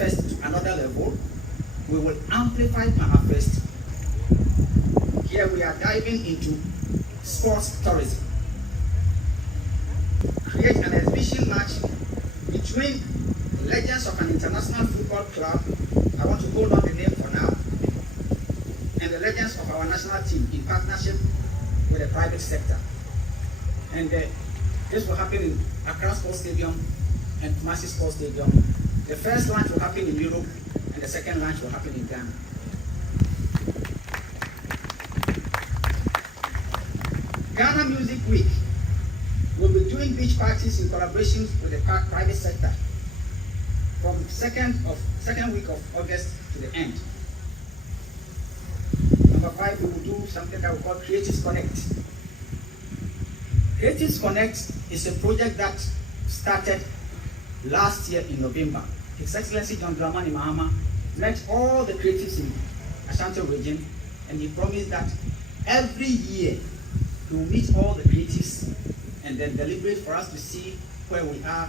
Fest to another level. We will amplify Maha Fest. Here we are diving into sports tourism. Create an exhibition match between the legends of an international football club, I want to hold on the name for now, and the legends of our national team in partnership with the private sector. And this will happen in Accra Sports Stadium and Kumasi Sports Stadium. The first launch will happen in Europe, and the second launch will happen in Ghana. Ghana Music Week will be doing beach parties in collaboration with the private sector from second week of August to the end. Number 5, we will do something that we call Creatives Connect. Creatives Connect is a project that started last year in November. His Excellency John Dramani Mahama met all the creatives in Ashanti region, and he promised that every year he will meet all the creatives and then deliberate for us to see where we are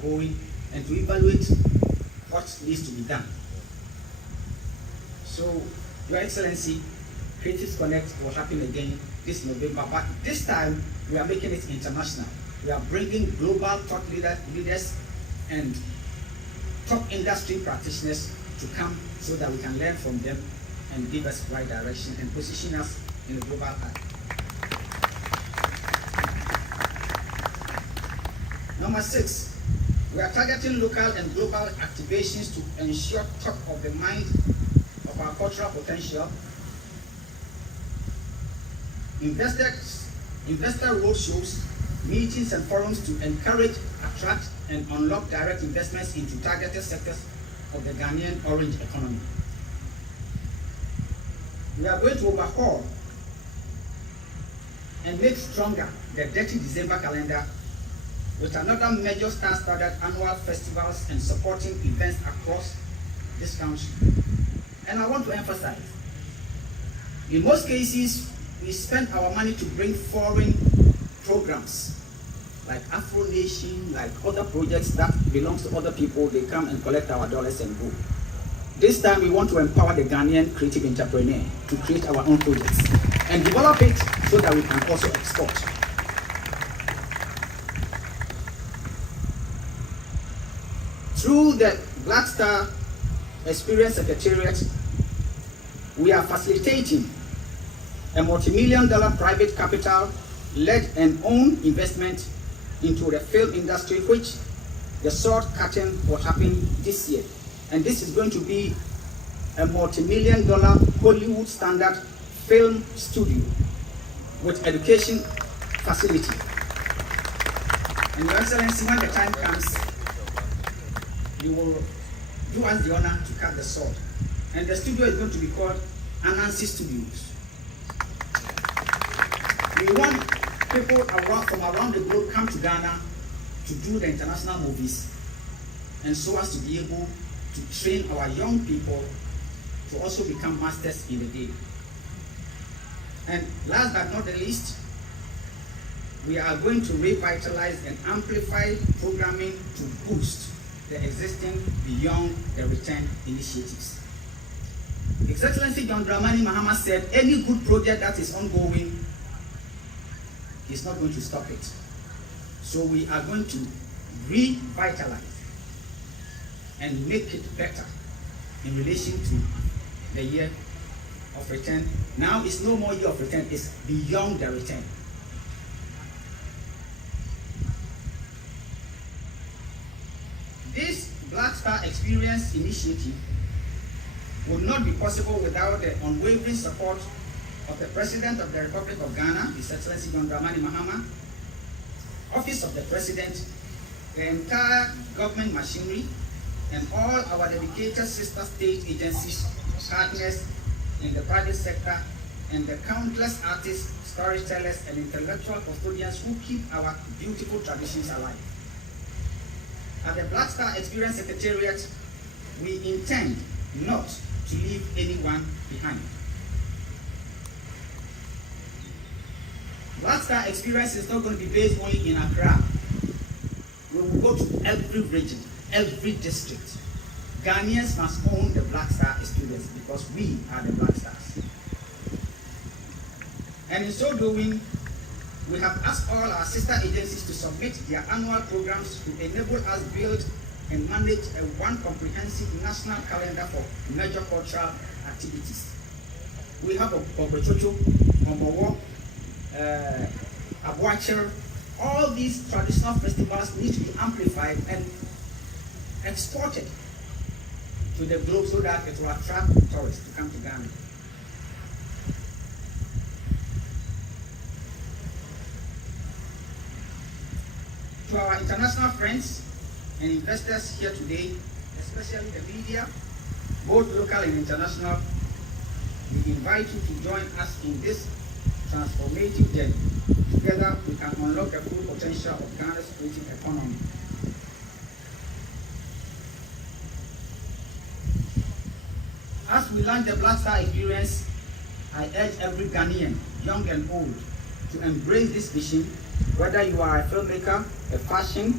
going, and to evaluate what needs to be done. So, Your Excellency, Creatives Connect will happen again this November, but this time we are making it international. We are bringing global thought leaders and top industry practitioners to come so that we can learn from them and give us right direction and position us in the global eye. Number 6, we are targeting local and global activations to ensure top of the mind of our cultural potential. Investor roadshows, meetings and forums to encourage, attract and unlock direct investments into targeted sectors of the Ghanaian orange economy. We are going to overhaul and make stronger the Dirty December calendar with another major star-studded annual festivals and supporting events across this country. And I want to emphasize, in most cases, we spend our money to bring foreign programs like Afro Nation, like other projects that belong to other people. They come and collect our dollars and go. This time we want to empower the Ghanaian creative entrepreneur to create our own projects and develop it so that we can also export. Through the Black Star Experien Secretariat, we are facilitating a multi-million-dollar private capital-led and owned investment into the film industry, which the sword cutting will happen this year. And this is going to be a multi-million-dollar Hollywood standard film studio with education facility. And Your Excellency, when the time comes, you will do us the honor to cut the sword. And the studio is going to be called Anansi Studios. We want people from around the globe come to Ghana to do the international movies, and so as to be able to train our young people to also become masters in the game. And last but not the least, we are going to revitalize and amplify programming to boost the existing Beyond the Return initiatives. His Excellency John Dramani Mahama said any good project that is ongoing, he's not going to stop it. So we are going to revitalize and make it better in relation to the year of return. Now it's no more year of return, it's Beyond the Return. This Black Star Experience initiative would not be possible without the unwavering support of the President of the Republic of Ghana, His Excellency John Dramani Mahama, Office of the President, the entire government machinery, and all our dedicated sister state agencies, partners in the private sector, and the countless artists, storytellers, and intellectual custodians who keep our beautiful traditions alive. At the Black Star Experience Secretariat, we intend not to leave anyone behind. Black Star Experience is not going to be based only in Accra. We will go to every region, every district, Ghanaians must own the Black Star experience because we are the Black Stars. And in so doing, we have asked all our sister agencies to submit their annual programs to enable us build and manage a one comprehensive national calendar for major cultural activities. We have Obochocho, Omowo, Abuacher. All these traditional festivals need to be amplified and exported to the globe so that it will attract tourists to come to Ghana. To our international friends and investors here today, especially the media, both local and international, we invite you to join us in this transformative journey. Together, we can unlock the full potential of Ghana's creative economy. As we launch the Black Star experience, I urge every Ghanaian, young and old, to embrace this vision, whether you are a filmmaker, a fashion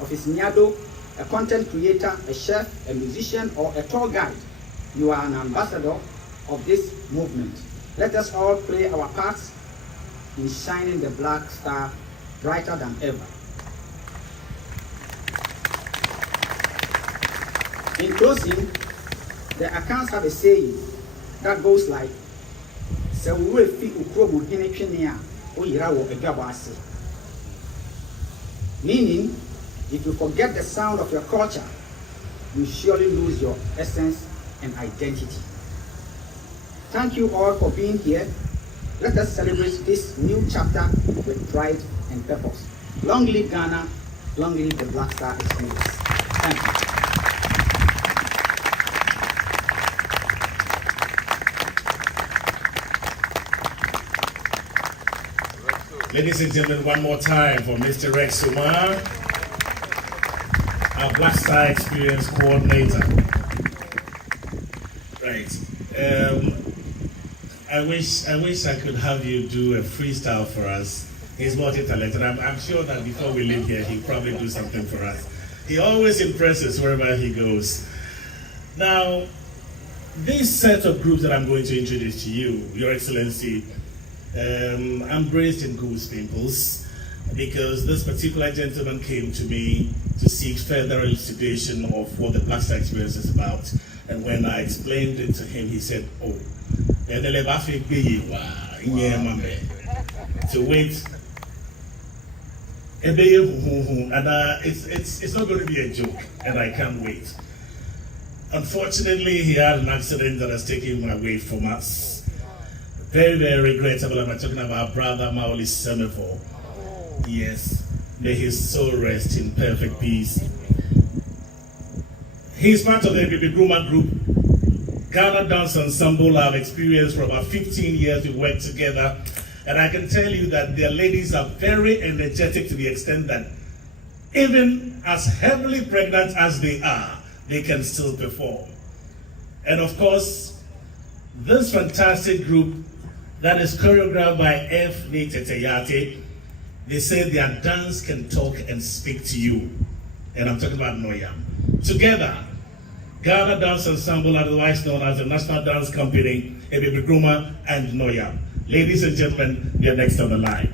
aficionado, a content creator, a chef, a musician, or a tour guide. You are an ambassador of this movement. Let us all play our parts in shining the Black Star brighter than ever. In closing, the accounts have a saying that goes like, meaning, if you forget the sound of your culture, you surely lose your essence and identity. Thank you all for being here. Let us celebrate this new chapter with pride and purpose. Long live Ghana, long live the Black Star experience. Thank you. Ladies and gentlemen, one more time for Mr. Rex Umar, our Black Star Experience Coordinator. Right. I wish I could have you do a freestyle for us. He's multi-talented. I'm sure that before we leave here, he'll probably do something for us. He always impresses wherever he goes. Now, this set of groups that I'm going to introduce to you, Your Excellency, I'm braced in goose pimples because this particular gentleman came to me to seek further elucidation of what the Black Star experience is about. And when I explained it to him, he said, oh, to wait. And it's not going to be a joke, and I can't wait. Unfortunately, he had an accident that has taken him away from us. Very, very regrettable. I'm talking about Brother Maoli Semevo. Yes, may his soul rest in perfect peace. He's part of the Abeiku Santana group. Ghana Dance Ensemble I've experienced for about 15 years. We work together. And I can tell you that their ladies are very energetic to the extent that even as heavily pregnant as they are, they can still perform. And of course, this fantastic group that is choreographed by F. Teteyate, they say their dance can talk and speak to you. And I'm talking about Noyam. Together, Ghana Dance Ensemble, otherwise known as the National Dance Company, Abeiku Santana and Noyam. Ladies and gentlemen, you're next on the line.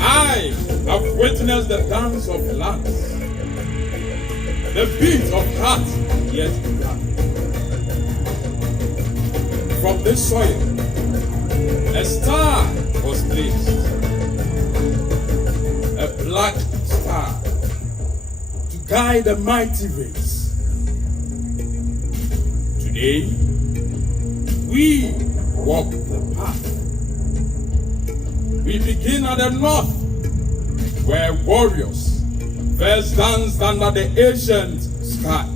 I have witnessed the dance of lands, the beat of heart yet begun. From this soil, a star was placed, a black star, to guide a mighty race. Today, we walk the path. We begin at the north, where warriors first danced under the ancient skies.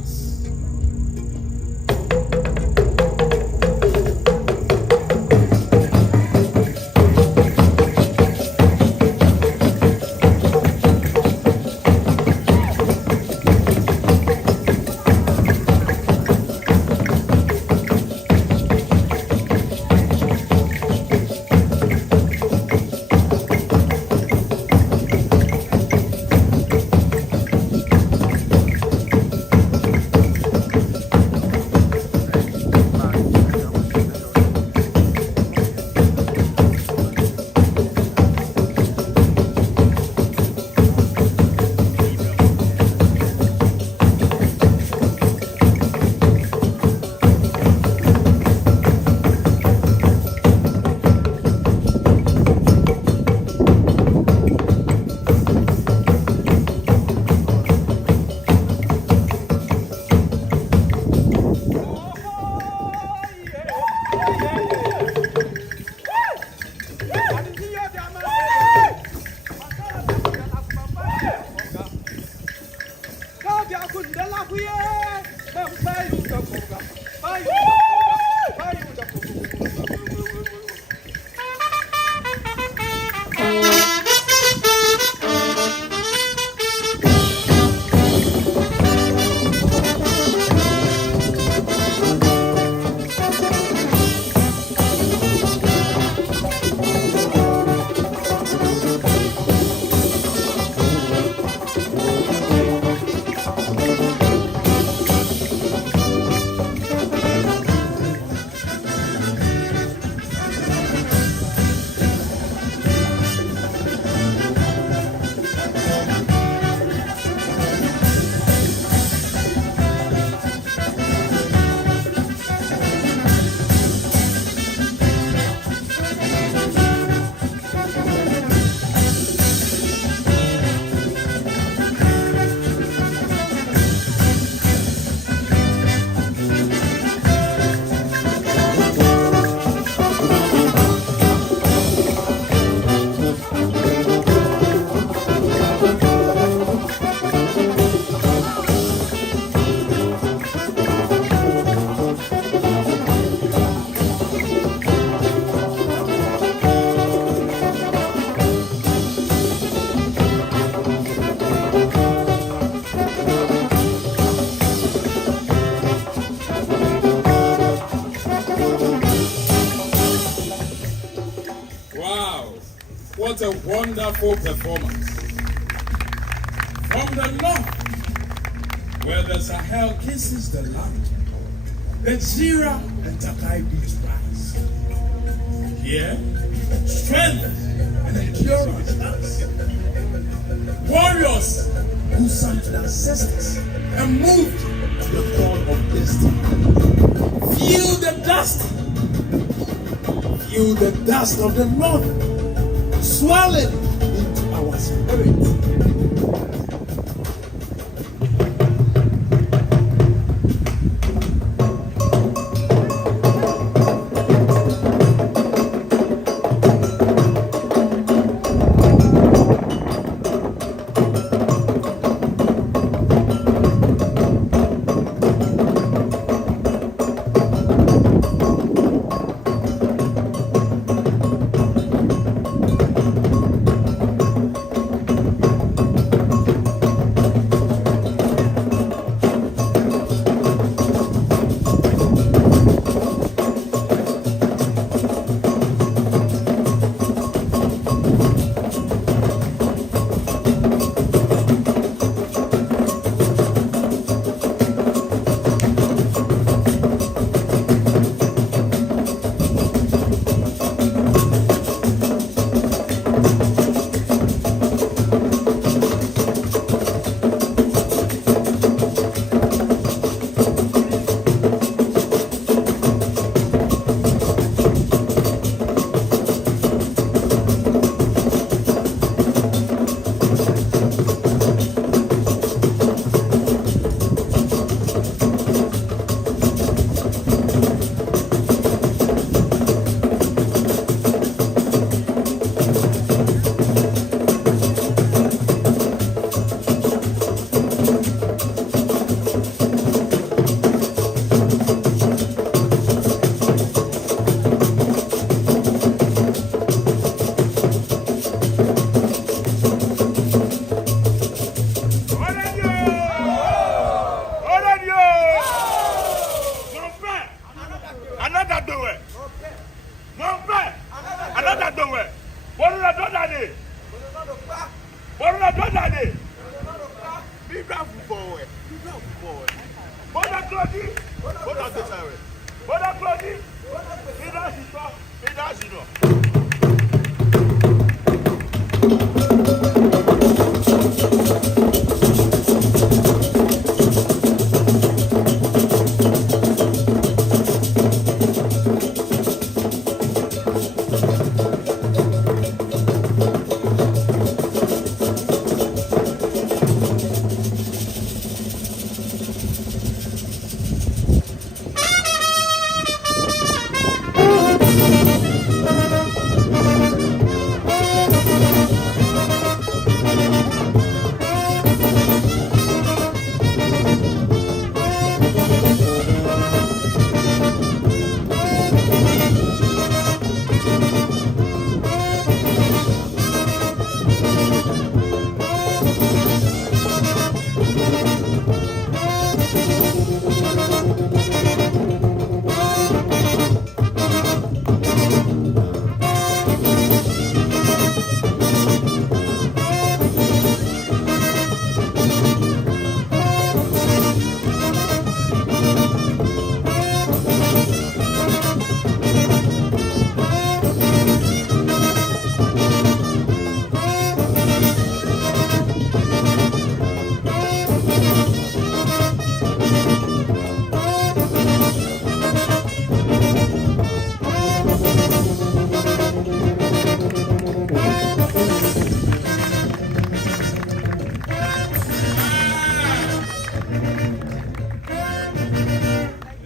What a wonderful performance. From the north, where the Sahel kisses the land, the Zira and Takai beach rise. Here, strength and endurance dance. Warriors who sang to their ancestors and moved to the call of destiny. Feel the dust. Feel the dust of the north swelling into our spirit.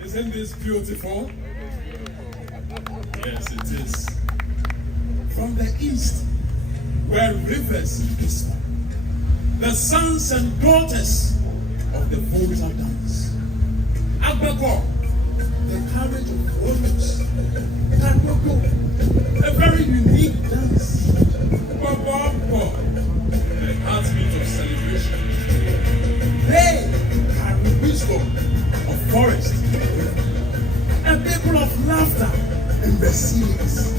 Isn't this beautiful? Yes, it is. From the east, where rivers whisper, the sons and daughters of the Volta dance. Abeiku, the courage of Romans. Abeiku, a very unique dance. Bobo, the heartbeat of celebration. They carry wisdom of forest, a people of laughter and resilience.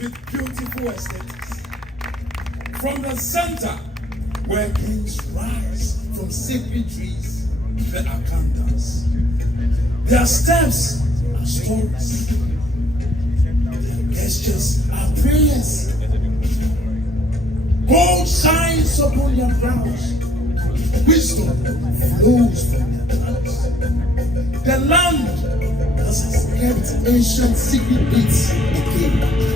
with beautiful aesthetics. From the center, where kings rise from sacred trees, the Akantas. Their steps are stories. Their gestures are prayers. Gold shines upon their brows. Wisdom flows from their mouths. The land has kept ancient secret beats again.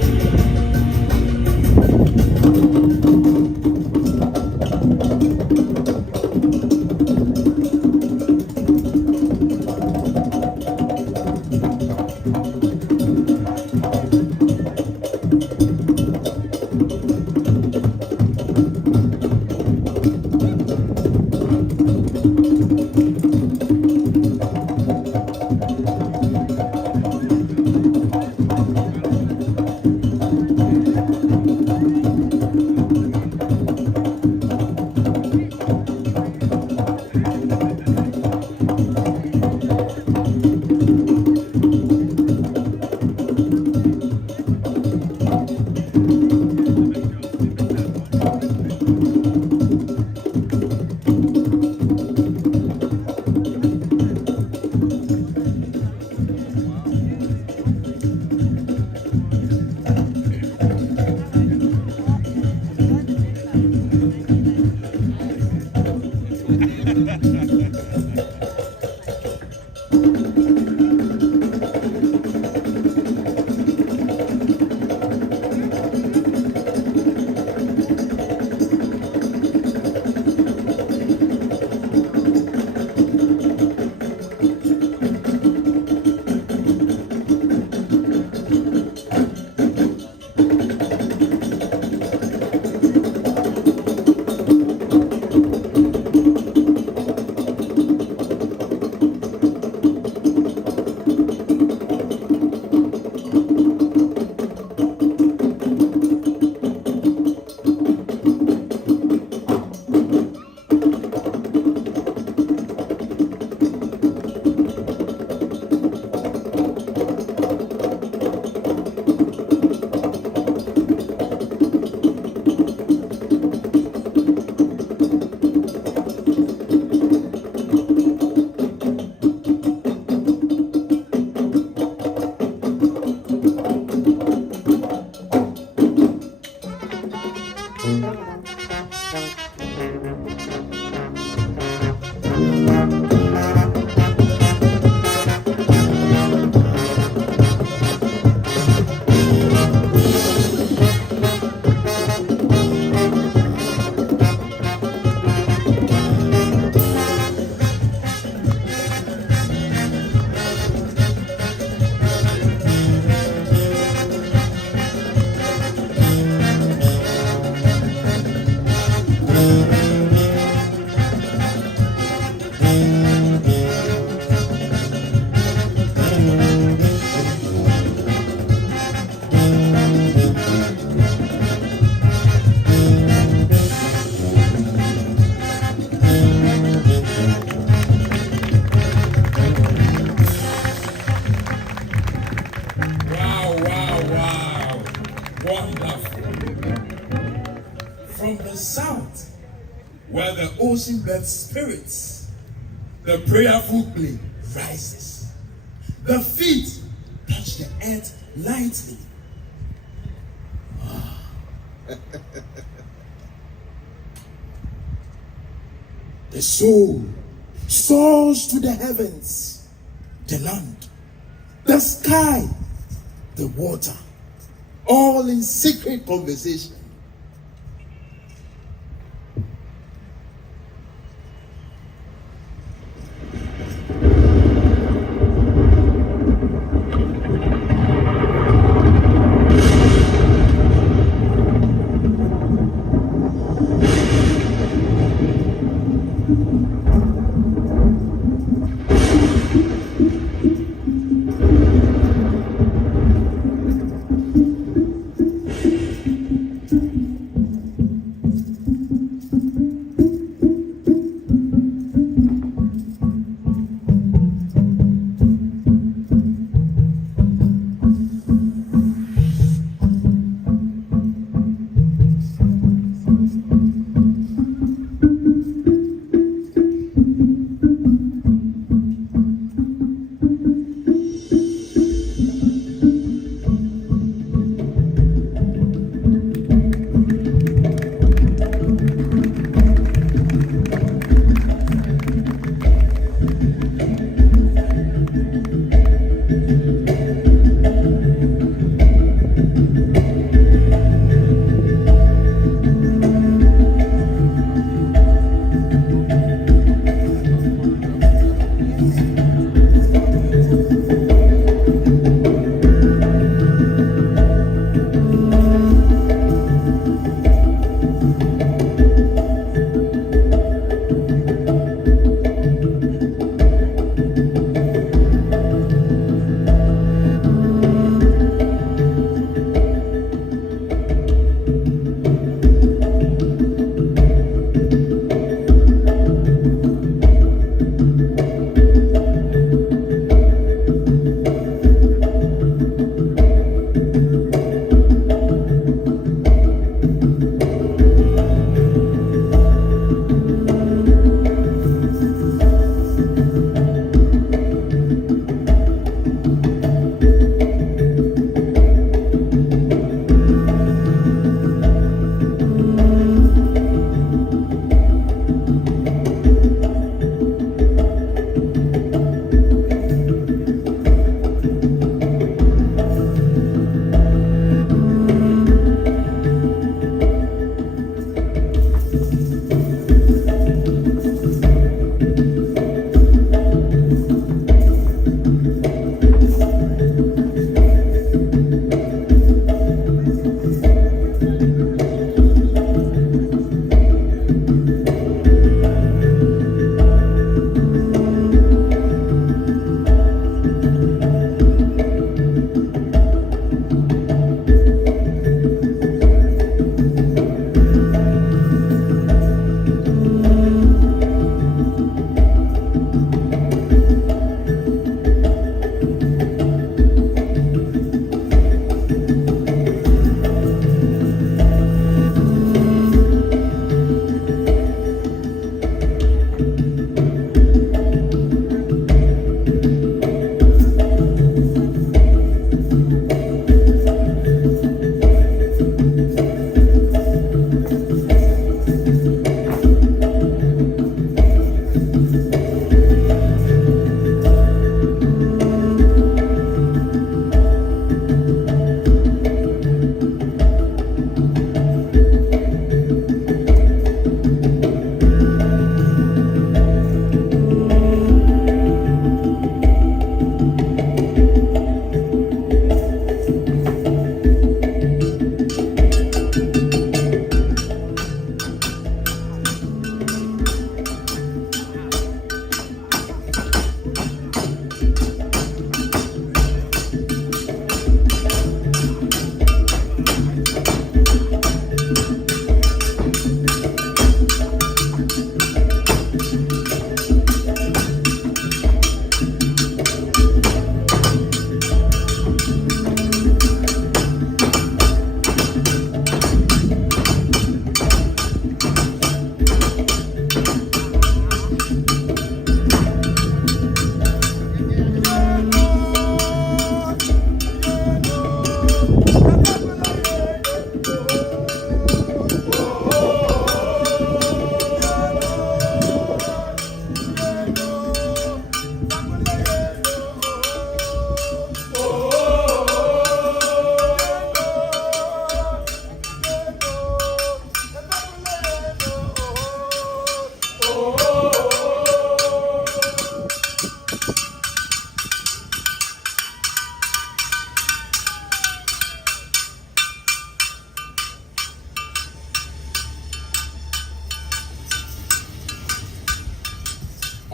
From the south, where the ocean bird spirits, the prayerful gleam rises. The feet touch the earth lightly. The soul soars to the heavens, the land, the sky, the water, all in secret conversation.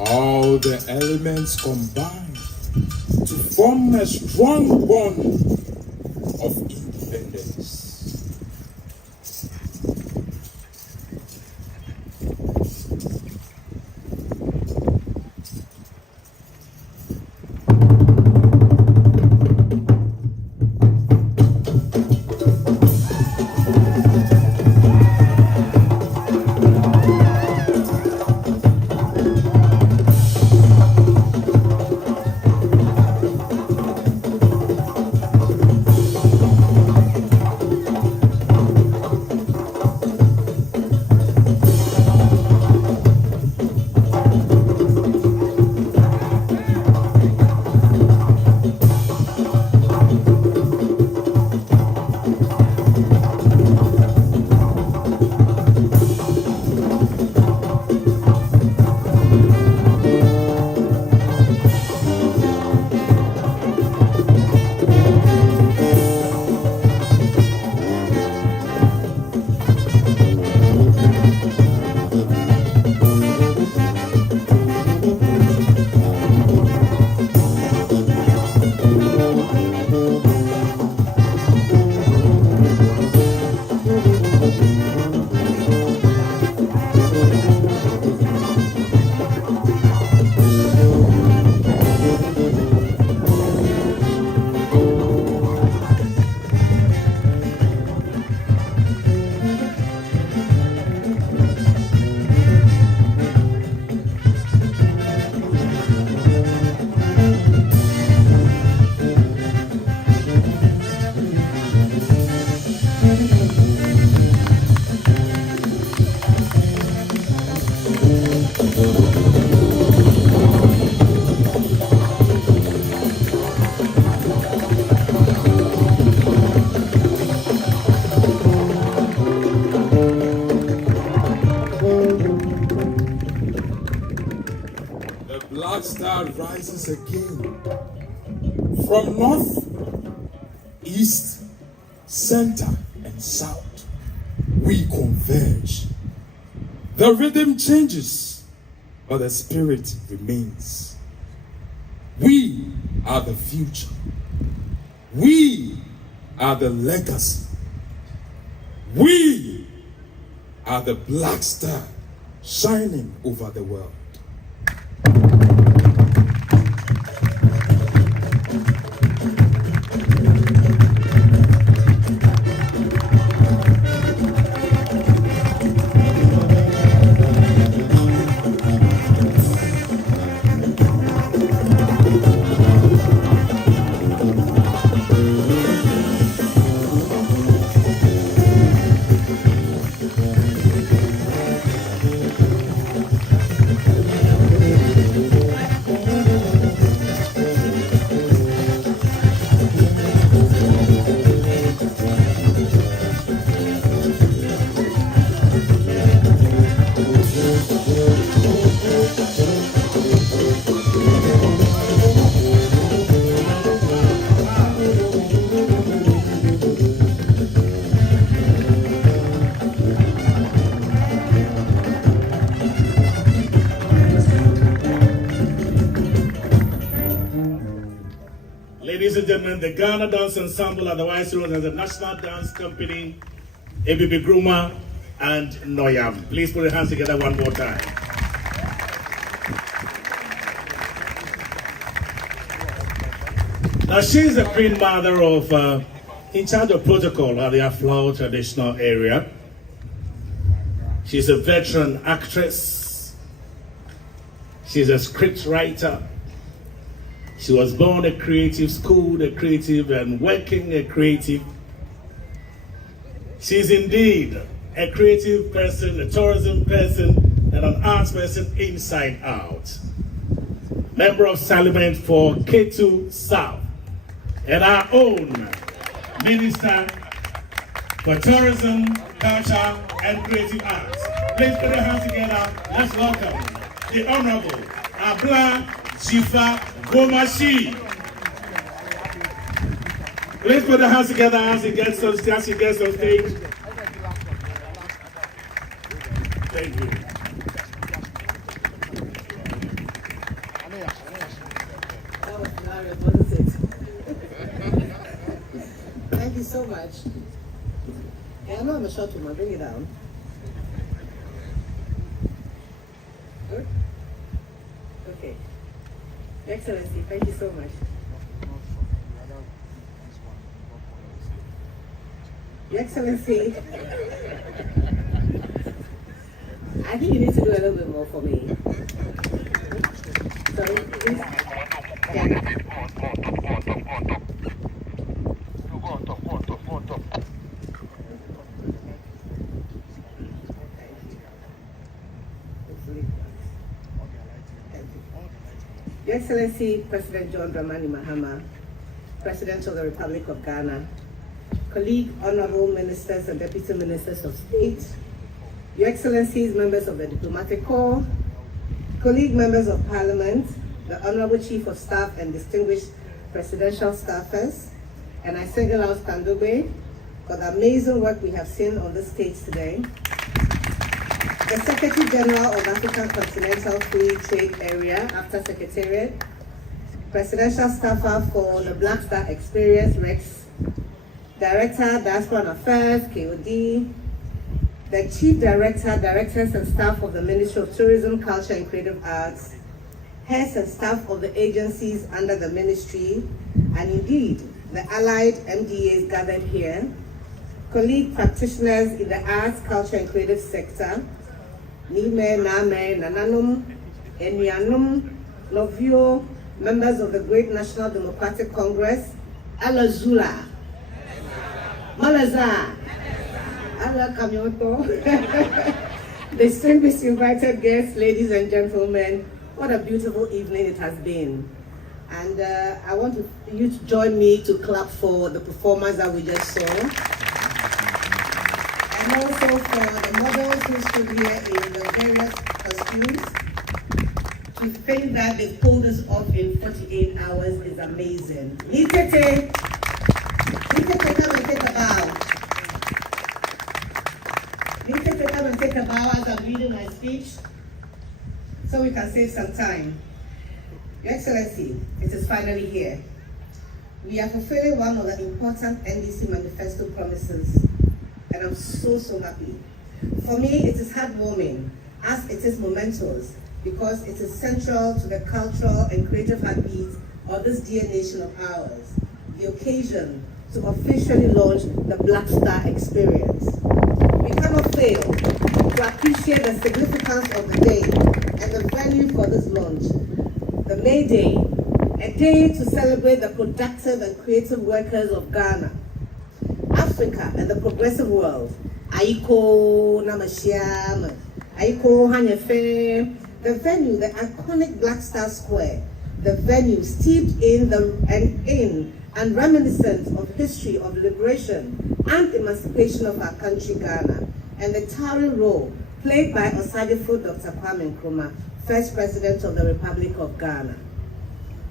All the elements combine to form a strong bond of independence. Black Star rises again from north, east, center, and south. We converge. The rhythm changes, but the spirit remains. We are the future. We are the legacy. We are the Black Star shining over the world. Ladies and gentlemen, the Ghana Dance Ensemble, otherwise known as the National Dance Company, Abeiku Santana and St0rm. Please put your hands together one more time. Now she's the queen mother of, in charge of protocol at the Aflao traditional area. She's a veteran actress. She's a script writer. She was born a creative, schooled a creative, and working a creative. She's indeed a creative person, a tourism person, and an arts person inside out. Member of Parliament for K2 South, and our own Minister for Tourism, Culture, and Creative Arts. Please put your hands together. Let's welcome the Honorable Abla Chifa Gomashi. Please put the hands together as he gets on stage. Thank you. you so much. Yeah, I know I'm a short woman. Bring it down. Good? Okay. Your Excellency, thank you so much. Your Excellency, I think you need to do a little bit more for me. Sorry, please. Yeah. Your Excellency, President John Dramani Mahama, President of the Republic of Ghana, colleague, honorable ministers and deputy ministers of state, Your Excellencies, members of the diplomatic corps, colleague members of parliament, the honorable chief of staff and distinguished presidential staffers, and I single out Kandube for the amazing work we have seen on the stage today, the Secretary General of African Continental Free Trade Area after Secretariat, Presidential Staffer for the Black Star Experien, Rex, Director, Diaspora and Affairs, KOD, the Chief Director, Directors and Staff of the Ministry of Tourism, Culture and Creative Arts, heads and staff of the agencies under the ministry, and indeed, the allied MDAs gathered here, colleague practitioners in the arts, culture and creative sector, Nime, Name, Nananum, Enyanum, Novio, members of the Great National Democratic Congress, Alazula, Malaza, Ala Kamyoto, distinguished invited guests, ladies and gentlemen, what a beautiful evening it has been. And I want you to join me to clap for the performance that we just saw. And also for the models who stood here in the various costumes. To think that they pulled us off in 48 hours is amazing. Nitete, come and take a bow. Nitete, come and take a bow as I'm reading my speech, so we can save some time. Your Excellency, it is finally here. We are fulfilling one of the important NDC manifesto promises, and I'm so happy. For me, it is heartwarming, as it is momentous, because it is central to the cultural and creative heartbeat of this dear nation of ours, the occasion to officially launch the Black Star Experience. We cannot fail to appreciate the significance of the day and the venue for this launch. The May Day, a day to celebrate the productive and creative workers of Ghana, Africa, and the progressive world. Aiko Namashiam, Aiko Hanyefe, the venue, the iconic Black Star Square, the venue steeped in and reminiscent of history of liberation and emancipation of our country, Ghana, and the towering role played by Osadefo Dr. Kwame Nkrumah, first President of the Republic of Ghana.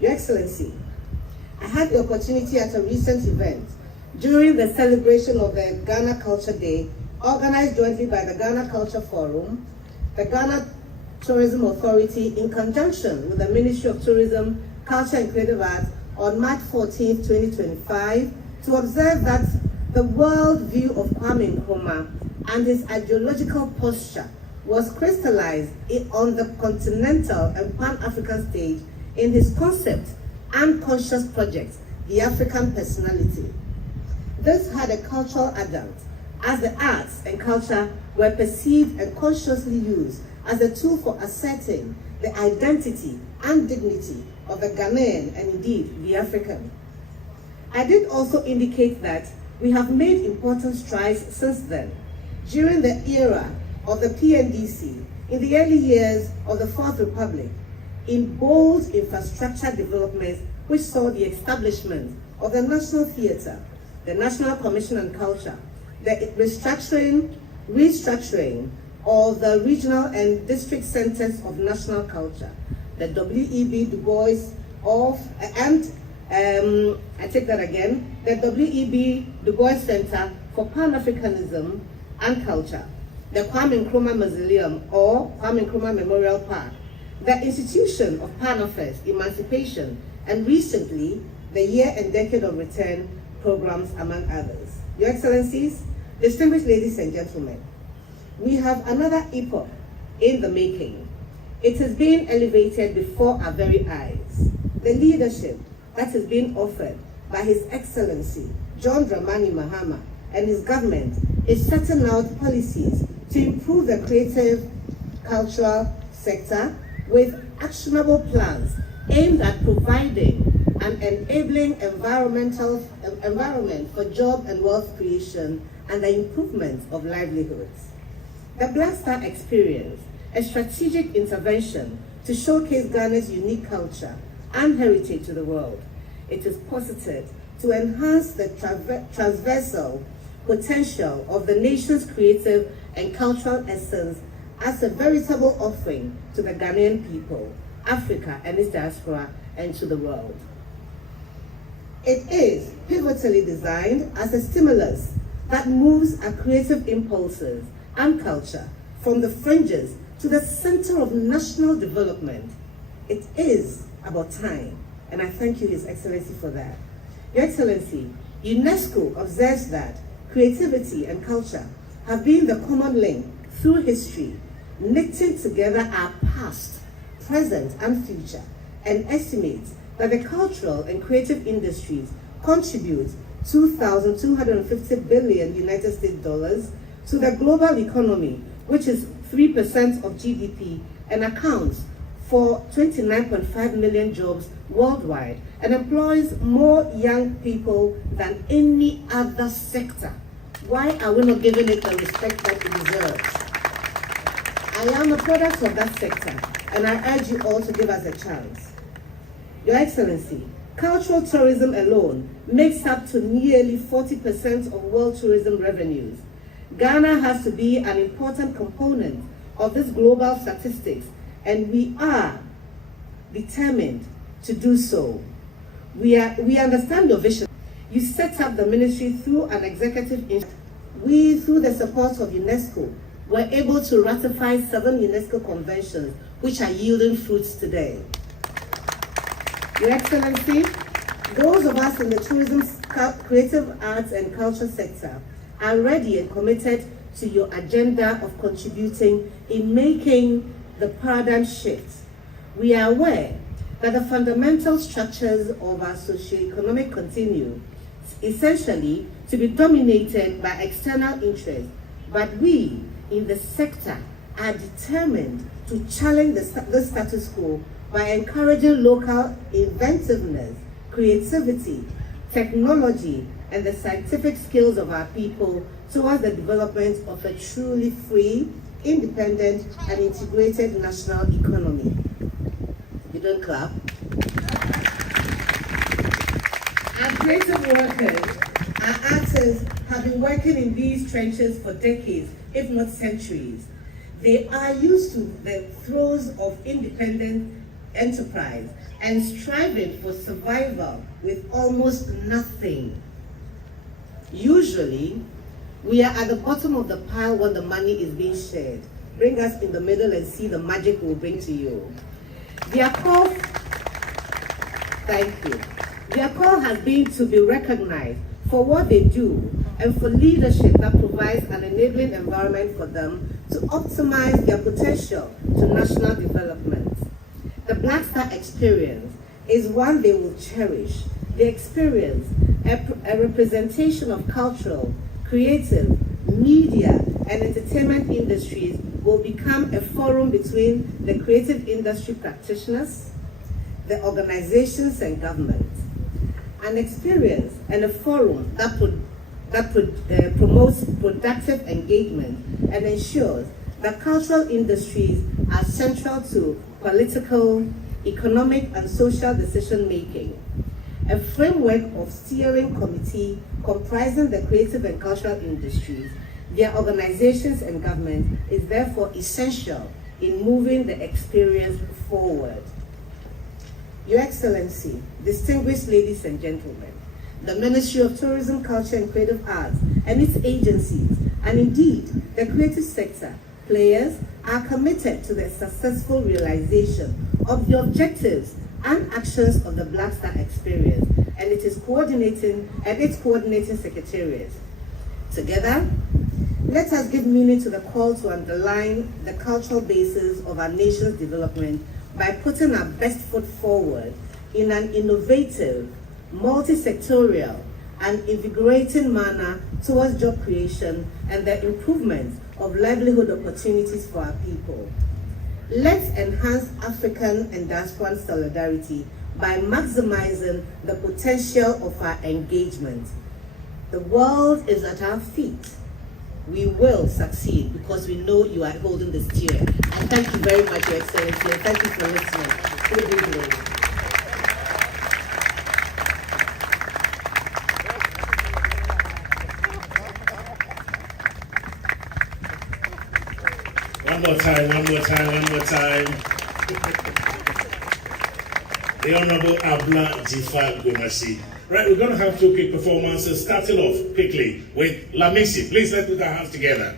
Your Excellency, I had the opportunity at a recent event during the celebration of the Ghana Culture Day, organized jointly by the Ghana Culture Forum, the Ghana Tourism Authority, in conjunction with the Ministry of Tourism, Culture and Creative Arts, on March 14, 2025, to observe that the world view of Kwame Nkrumah and his ideological posture was crystallized on the continental and pan-African stage in his concept and conscious project, The African Personality. This had a cultural adjunct, as the arts and culture were perceived and consciously used as a tool for asserting the identity and dignity of the Ghanaian and indeed the African. I did also indicate that we have made important strides since then. During the era of the PNDC, in the early years of the Fourth Republic, in bold infrastructure developments which saw the establishment of the National Theatre, the National Commission on Culture, the restructuring of the regional and district centers of national culture, the W.E.B. Du Bois the W.E.B. Du Bois Center for Pan-Africanism and Culture, the Kwame Nkrumah Mausoleum or Kwame Nkrumah Memorial Park, the Institution of Pan-Affairs, Emancipation, and recently, the Year and Decade of Return, programs, among others. Your Excellencies, distinguished ladies and gentlemen, we have another epoch in the making. It is being elevated before our very eyes. The leadership that is being offered by His Excellency John Dramani Mahama and his government is setting out policies to improve the creative cultural sector with actionable plans aimed at providing an enabling environment for job and wealth creation and the improvement of livelihoods. The Black Star Experien, a strategic intervention to showcase Ghana's unique culture and heritage to the world. It is posited to enhance the transversal potential of the nation's creative and cultural essence as a veritable offering to the Ghanaian people, Africa and its diaspora, and to the world. It is pivotally designed as a stimulus that moves our creative impulses and culture from the fringes to the center of national development. It is about time, and I thank you, His Excellency, for that. Your Excellency, UNESCO observes that creativity and culture have been the common link through history, knitting together our past, present, and future, and estimates that the cultural and creative industries contribute 2,250 billion United States dollars to the global economy, which is 3% of GDP, and accounts for 29.5 million jobs worldwide and employs more young people than any other sector. Why are we not giving it the respect that it deserves? I am a product of that sector, and I urge you all to give us a chance. Your Excellency, cultural tourism alone makes up to nearly 40% of world tourism revenues. Ghana has to be an important component of this global statistics, and we are determined to do so. We understand your vision. You set up the ministry through an executive initiative. We, through the support of UNESCO, were able to ratify 7 UNESCO conventions, which are yielding fruits today. Your Excellency, those of us in the tourism, creative arts and culture sector are ready and committed to your agenda of contributing in making the paradigm shift. We are aware that the fundamental structures of our socio-economic continue essentially to be dominated by external interests, but we in the sector are determined to challenge the status quo by encouraging local inventiveness, creativity, technology, and the scientific skills of our people towards the development of a truly free, independent, and integrated national economy. You don't clap. Our creative workers, our artists, have been working in these trenches for decades, if not centuries. They are used to the throes of independent enterprise and striving for survival with almost nothing. Usually, we are at the bottom of the pile when the money is being shared. Bring us in the middle and see the magic we'll bring to you. Their call, thank you. Their call has been to be recognized for what they do and for leadership that provides an enabling environment for them to optimize their potential to national development. The Black Star Experien is one they will cherish. The experience, a representation of cultural, creative, media, and entertainment industries, will become a forum between the creative industry practitioners, the organizations, and government. An experience and a forum that promotes productive engagement and ensures that cultural industries are central to political, economic, and social decision-making. A framework of steering committee comprising the creative and cultural industries, their organizations, and government is therefore essential in moving the experience forward. Your Excellency, distinguished ladies and gentlemen, the Ministry of Tourism, Culture and Creative Arts and its agencies, and indeed the creative sector players, are committed to the successful realization of the objectives and actions of the Black Star Experien and its coordinating secretariat. Together, let us give meaning to the call to underline the cultural basis of our nation's development by putting our best foot forward in an innovative, multi-sectorial, and invigorating manner towards job creation and the improvement of livelihood opportunities for our people. Let's enhance African and diasporan solidarity by maximizing the potential of our engagement. The world is at our feet. We will succeed because we know you are holding the steer. And thank you very much, Your Excellency, and thank you for listening. Good evening. One more time. The Honorable Abla Jifa Gomasi. Right, we're going to have two quick performances, starting off quickly with Lamisi. Please let's put our hands together.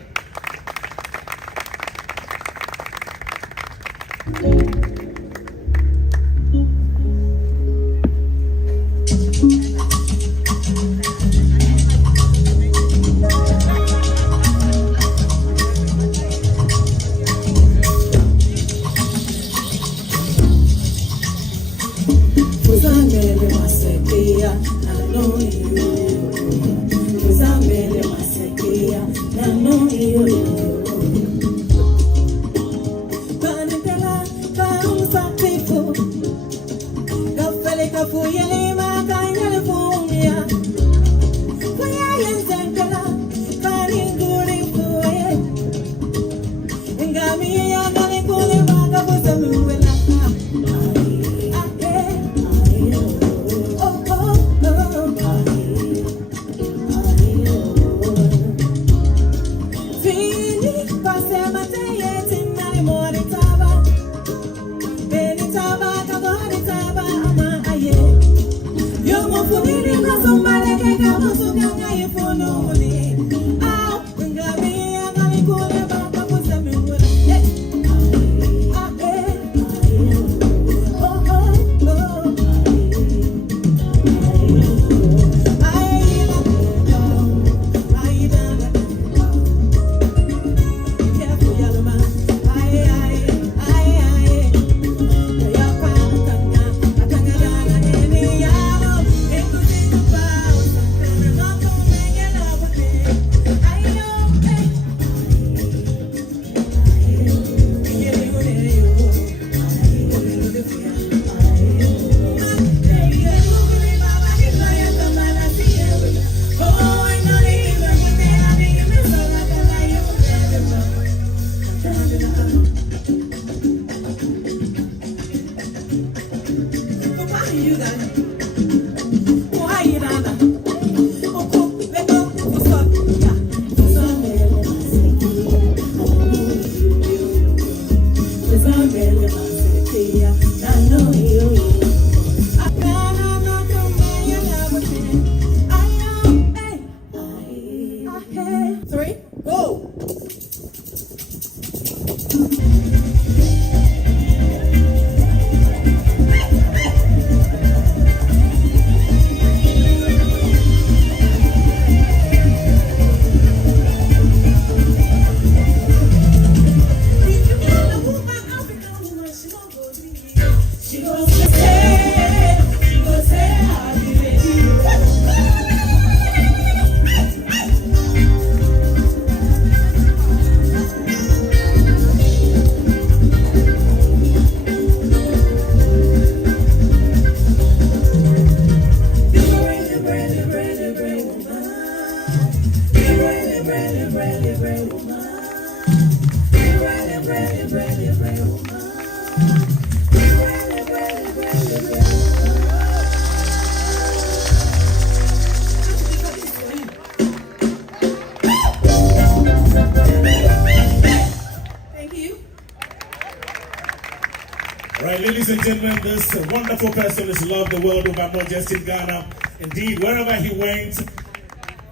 Ladies and gentlemen, this wonderful person is loved the world over, not just in Ghana. Indeed, wherever he went,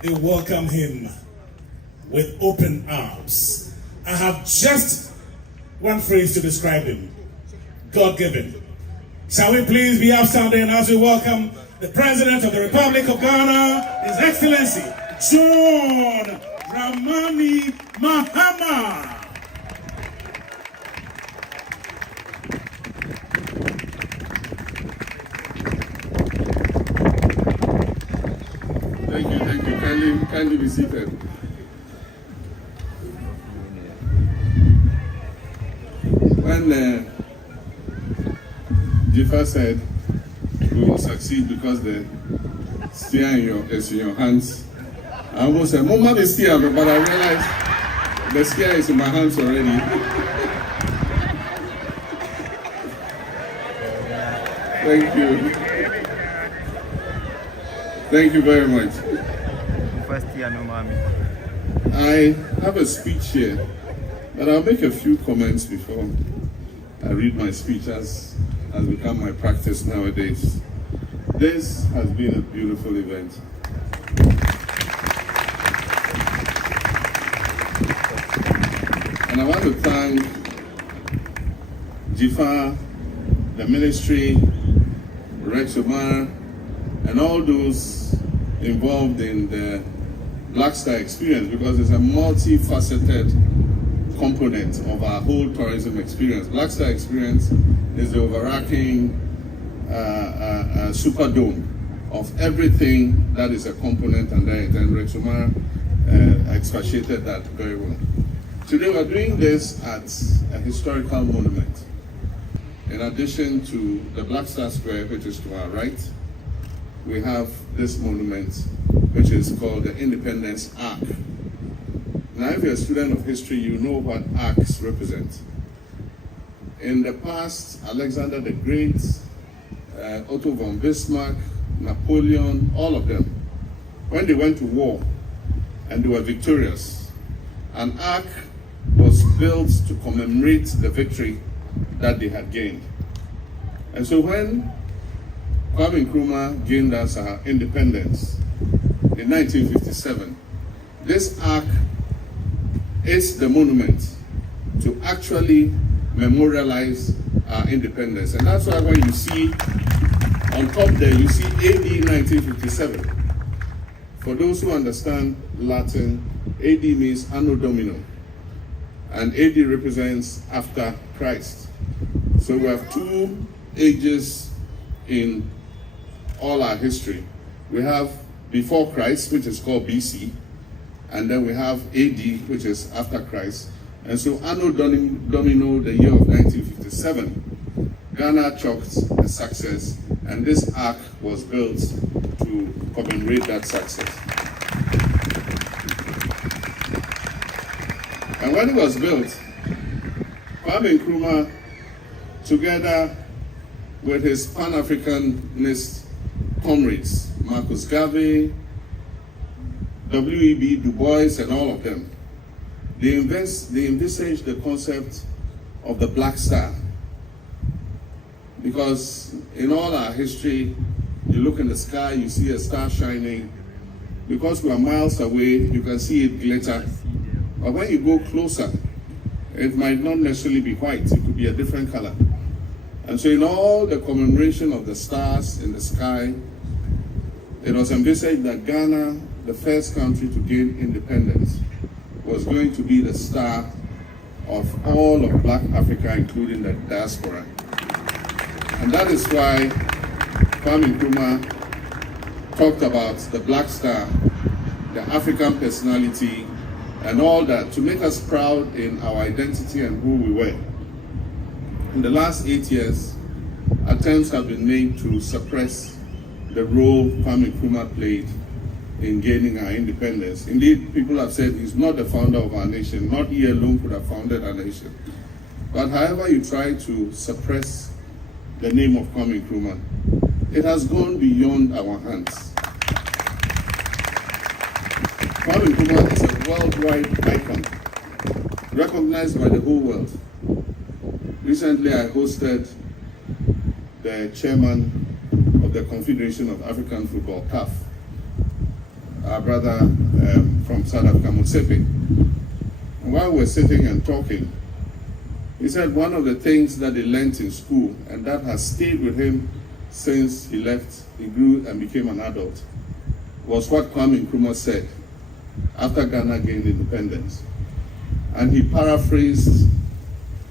they welcome him with open arms. I have just one phrase to describe him: God-given. Shall we please be upstanding as we welcome the President of the Republic of Ghana, His Excellency, John Dramani Mahama. Thank you. Kindly be seated. When Jifa said we will succeed because the steer is in your hands, I almost said, Mama, the steer, but I realized the steer is in my hands already. Thank you. Thank you very much. I have a speech here, but I'll make a few comments before I read my speech, as become my practice nowadays. This has been a beautiful event. And I want to thank Jifa, the ministry, Rex Omar, and all those involved in the Black Star experience, because it's a multifaceted component of our whole tourism experience. Black Star experience is the overarching superdome of everything that is a component under it, and Rex Omar expatiated that very well. Today we're doing this at a historical monument. In addition to the Black Star Square, which is to our right, we have this monument, which is called the Independence Arc. Now, if you're a student of history, you know what arcs represent. In the past, Alexander the Great, Otto von Bismarck, Napoleon, all of them, when they went to war and they were victorious, an arc was built to commemorate the victory that they had gained. And so when Kwame Nkrumah gained us our independence in 1957, this arc is the monument to actually memorialize our independence. And that's why when you see on top there, you see AD 1957. For those who understand Latin, AD means Anno Domini, and AD represents after Christ. So we have two ages in all our history. We have before Christ, which is called BC, and then we have AD, which is after Christ. And so Anno Domini, the year of 1957, Ghana chalked a success, and this arc was built to commemorate that success. And when it was built, Kwame Nkrumah, together with his Pan-Africanist comrades, Marcus Garvey, W.E.B. Du Bois, and all of them, they envisaged the concept of the Black Star. Because in all our history, you look in the sky, you see a star shining. Because we are miles away, you can see it glitter. But when you go closer, it might not necessarily be white, it could be a different color. And so in all the commemoration of the stars in the sky, it was envisaged that Ghana, the first country to gain independence, was going to be the star of all of Black Africa, including the diaspora. And that is why Kwame Nkrumah talked about the Black Star, the African personality, and all that, to make us proud in our identity and who we were. In the last 8 years, attempts have been made to suppress the role Kwame Nkrumah played in gaining our independence. Indeed, people have said he's not the founder of our nation. Not he alone could have founded our nation. But however you try to suppress the name of Kwame Nkrumah, it has gone beyond our hands. Kwame Nkrumah is a worldwide icon, recognized by the whole world. Recently, I hosted the chairman of the Confederation of African Football, CAF, our brother from South Africa, Motsepe. And while we were sitting and talking, he said one of the things that he learned in school, and that has stayed with him since he left, he grew and became an adult, was what Kwame Nkrumah said after Ghana gained independence. And he paraphrased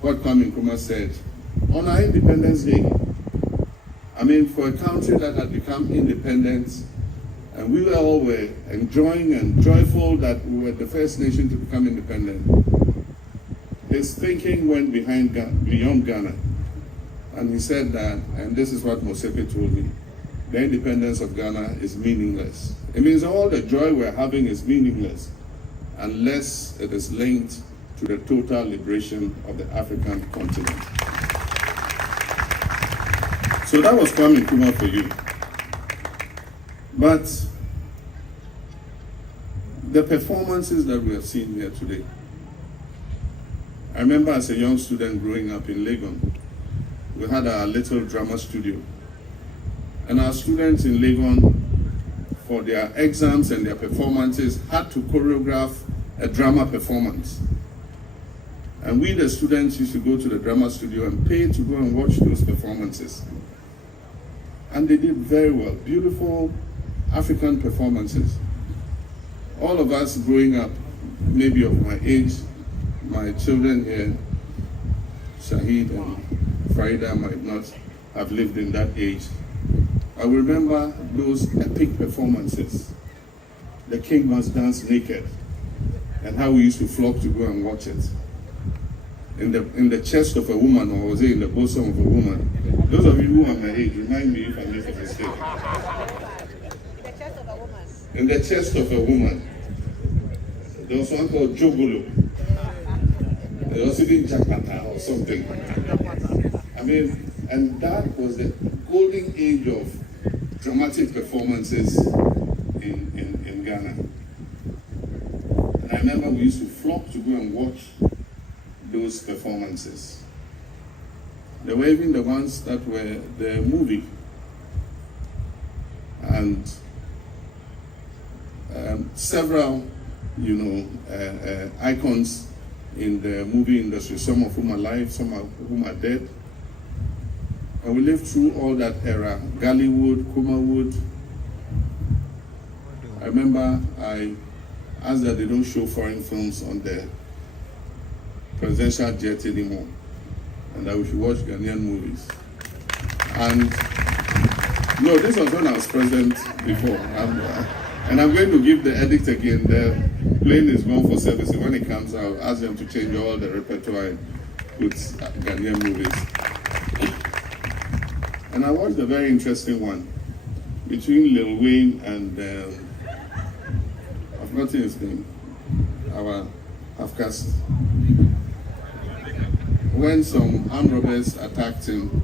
what Kwame Nkrumah said on our Independence Day. I mean, for a country that had become independent, and we all were enjoying and joyful that we were the first nation to become independent, his thinking went beyond Ghana. And he said that, and this is what Mosepe told me, the independence of Ghana is meaningless. It means all the joy we're having is meaningless unless it is linked to the total liberation of the African continent. So that was Kwame Nkrumah for you. But the performances that we have seen here today, I remember as a young student growing up in Legon, we had our little drama studio. And our students in Legon, for their exams and their performances, had to choreograph a drama performance. And we, the students, used to go to the drama studio and pay to go and watch those performances. And they did very well, beautiful African performances. All of us growing up, maybe of my age, my children here, Shahid and Farida might not have lived in that age. I remember those epic performances. The king must dance naked, and how we used to flock to go and watch it. In the chest of a woman, or was it in the bosom of a woman? Those of you who are my age, remind me if I make a mistake. In the chest of a woman. In the chest of a woman. There was one called Jogolo. There was even Jakata or something. I mean, and that was the golden age of dramatic performances in Ghana. And I remember we used to flock to go and watch those performances. There were even the ones that were the movie. And several, icons in the movie industry, some of whom are alive, some of whom are dead. And we lived through all that era, Gallywood, Kumawood. I remember I asked that they don't show foreign films on the presidential jet anymore, and that we should watch Ghanaian movies. And no, this was when I was president before. And I'm going to give the edict again. The plane is going for service. When it comes, I'll ask them to change all the repertoire and put Ghanaian movies. And I watched a very interesting one between Lil Wayne and I've forgotten his name, our half-caste. When some armed robbers attacked him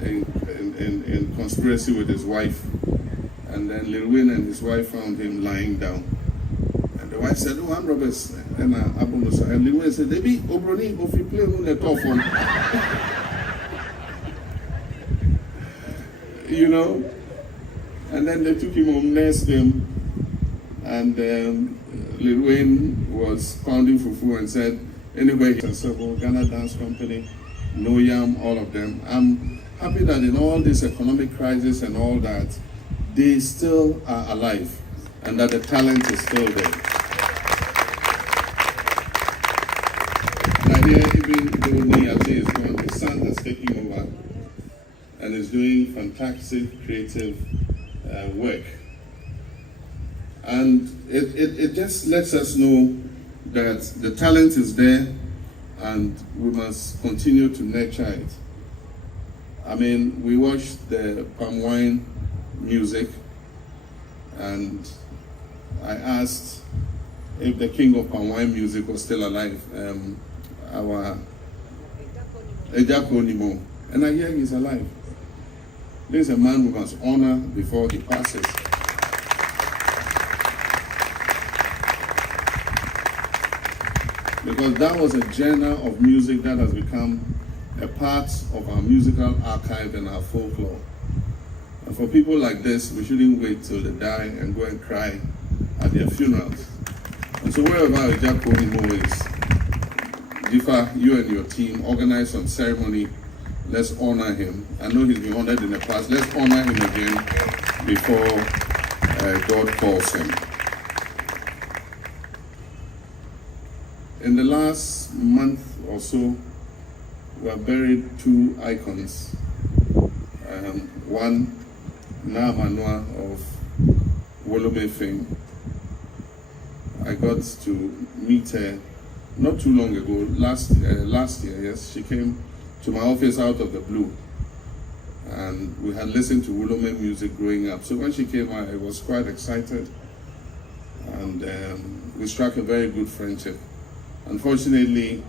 in conspiracy with his wife, and then Lil Wayne and his wife found him lying down. And the wife said, "Oh, armed robbers." And Lil Wayne said, "Debbie, Obroni, if you play on the top one." And then they took him home, nursed him, and Lil Wayne was pounding fufu and said, anyway, Ghana Dance Company, No Yam, all of them. I'm happy that in all this economic crisis and all that, they still are alive, and that the talent is still there. And here, even though Niyachi is gone, his son is taking over and is doing fantastic creative work. And it just lets us know that the talent is there and we must continue to nurture it. I mean, we watched the palm wine music, and I asked if the king of palm wine music was still alive, our Ejako Nimo, and I hear he's alive. There's a man we must honor before he passes. Because that was a genre of music that has become a part of our musical archive and our folklore. And for people like this, we shouldn't wait till they die and go and cry at their funerals. And so wherever Ejako Nimo is, Jifa, you and your team organize some ceremony Let's honor him. I know he's been honored in the past. Let's honor him again before God calls him. In the last month or so, we have buried two icons. One, Naamanua of Wolome fame. I got to meet her not too long ago, last year, yes. She came to my office out of the blue. And we had listened to Wolome music growing up. So when she came, I was quite excited. And we struck a very good friendship. Unfortunately,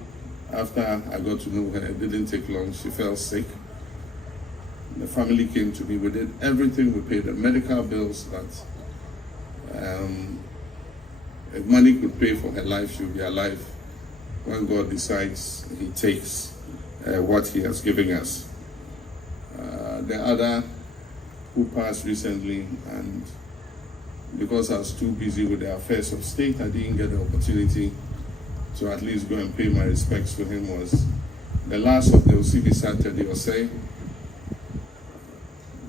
after I got to know her, it didn't take long. She fell sick. The family came to me. We did everything. We paid the medical bills that if money could pay for her life, she would be alive. When God decides, he takes what he has given us. The other who passed recently, and because I was too busy with the affairs of state, I didn't get the opportunity to at least go and pay my respects to him, was the last of the Osibi Saturday Osei.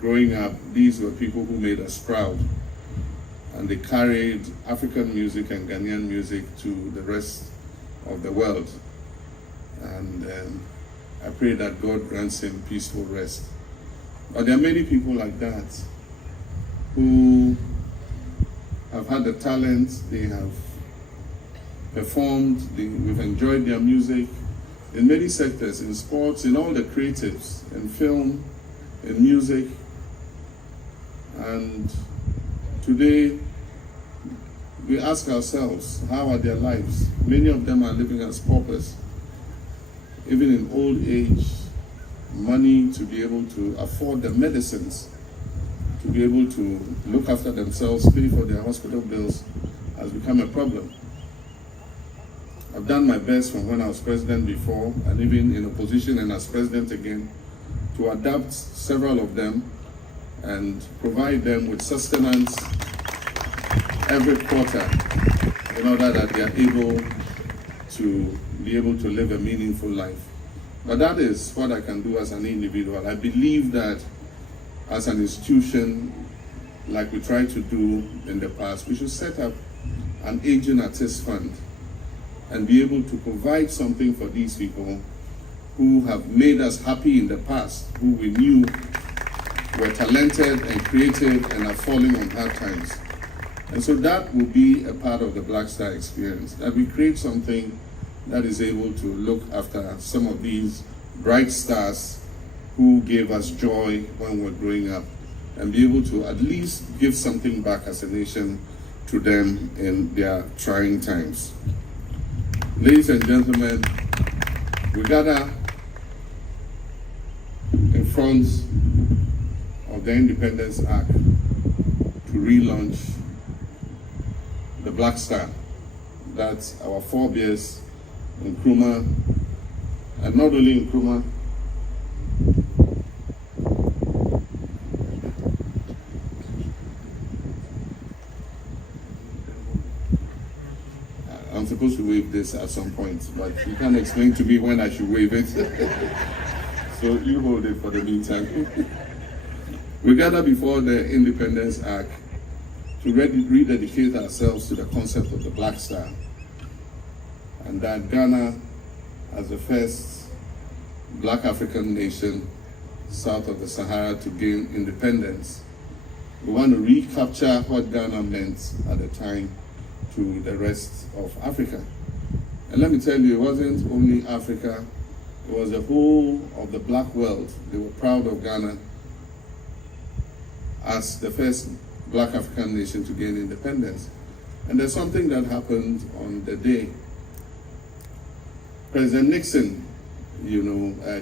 Growing up, these were people who made us proud, and they carried African music and Ghanaian music to the rest of the world. And I pray that God grants him peaceful rest. But there are many people like that who have had the talent, they have performed, we've enjoyed their music in many sectors, in sports, in all the creatives, in film, in music. And today, we ask ourselves, how are their lives? Many of them are living as paupers. Even in old age, money to be able to afford the medicines, to be able to look after themselves, pay for their hospital bills, has become a problem. I've done my best from when I was president before, and even in opposition and as president again, to adapt several of them and provide them with sustenance every quarter in order that they are able to live a meaningful life. But that is what I can do as an individual. I believe that as an institution, like we tried to do in the past, we should set up an aging artist fund and be able to provide something for these people who have made us happy in the past, who we knew were talented and creative and are falling on hard times. And so that will be a part of the Black Star experience, that we create something that is able to look after some of these bright stars who gave us joy when we were growing up, and be able to at least give something back as a nation to them in their trying times. Ladies and gentlemen, we gather in front of the Independence Arc to relaunch the Black Star. That's our forebears in Nkrumah, and not only in Nkrumah, I'm supposed to wave this at some point, but you can't explain to me when I should wave it. So you hold it for the meantime. We gather before the Independence Arc to rededicate ourselves to the concept of the Black Star, and that Ghana, as the first Black African nation south of the Sahara to gain independence, we want to recapture what Ghana meant at the time to the rest of Africa. And let me tell you, it wasn't only Africa, it was the whole of the Black world. They were proud of Ghana as the first Black African nation to gain independence. And there's something that happened on the day. President Nixon,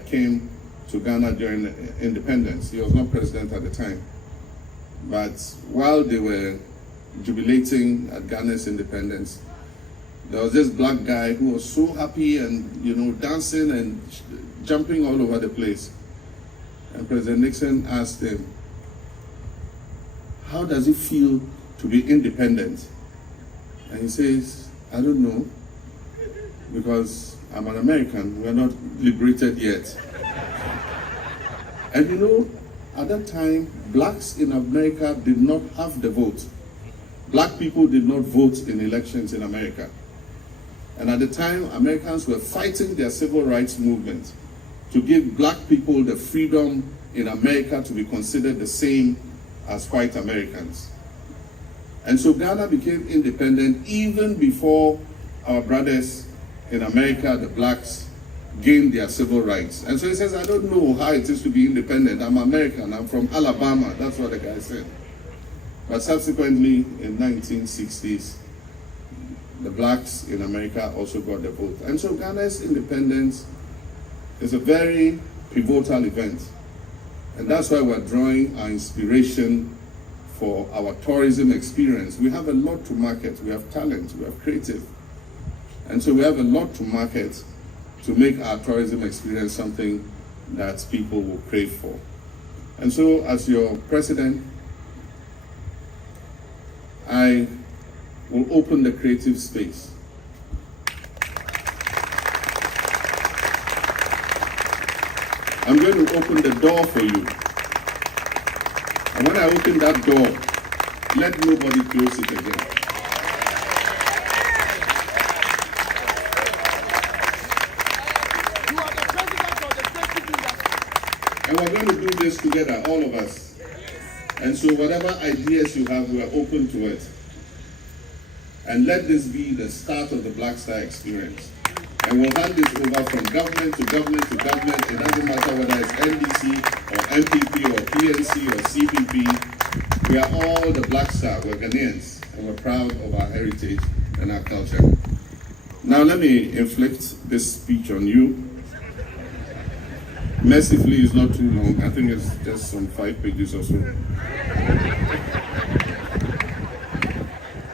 came to Ghana during the independence. He was not president at the time. But while they were jubilating at Ghana's independence, there was this black guy who was so happy and, dancing and jumping all over the place. And President Nixon asked him, how does it feel to be independent? And he says, I don't know, because I'm an American, we're not liberated yet. And you know, at that time, blacks in America did not have the vote. Black people did not vote in elections in America. And at the time, Americans were fighting their civil rights movement to give black people the freedom in America to be considered the same as white Americans. And so Ghana became independent even before our brothers in America, the blacks, gained their civil rights. And so he says, I don't know how it is to be independent. I'm American, I'm from Alabama. That's what the guy said. But subsequently, in 1960s, the blacks in America also got the vote. And so Ghana's independence is a very pivotal event. And that's why we're drawing our inspiration for our tourism experience. We have a lot to market. We have talent, we have creative. And so we have a lot to market to make our tourism experience something that people will crave for. And so as your president, I will open the creative space. I'm going to open the door for you. And when I open that door, let nobody close it again. You are the president of the safety industry. And we're going to do this together, all of us. And so whatever ideas you have, we are open to it. And let this be the start of the Black Star experience. And we'll hand this over from government to government to government. It doesn't matter whether it's NDC or MPP or PNC or CPP. We are all the Black Star. We're Ghanaians. And we're proud of our heritage and our culture. Now let me inflict this speech on you. Mercifully, it's not too long. I think it's just some 5 pages or so.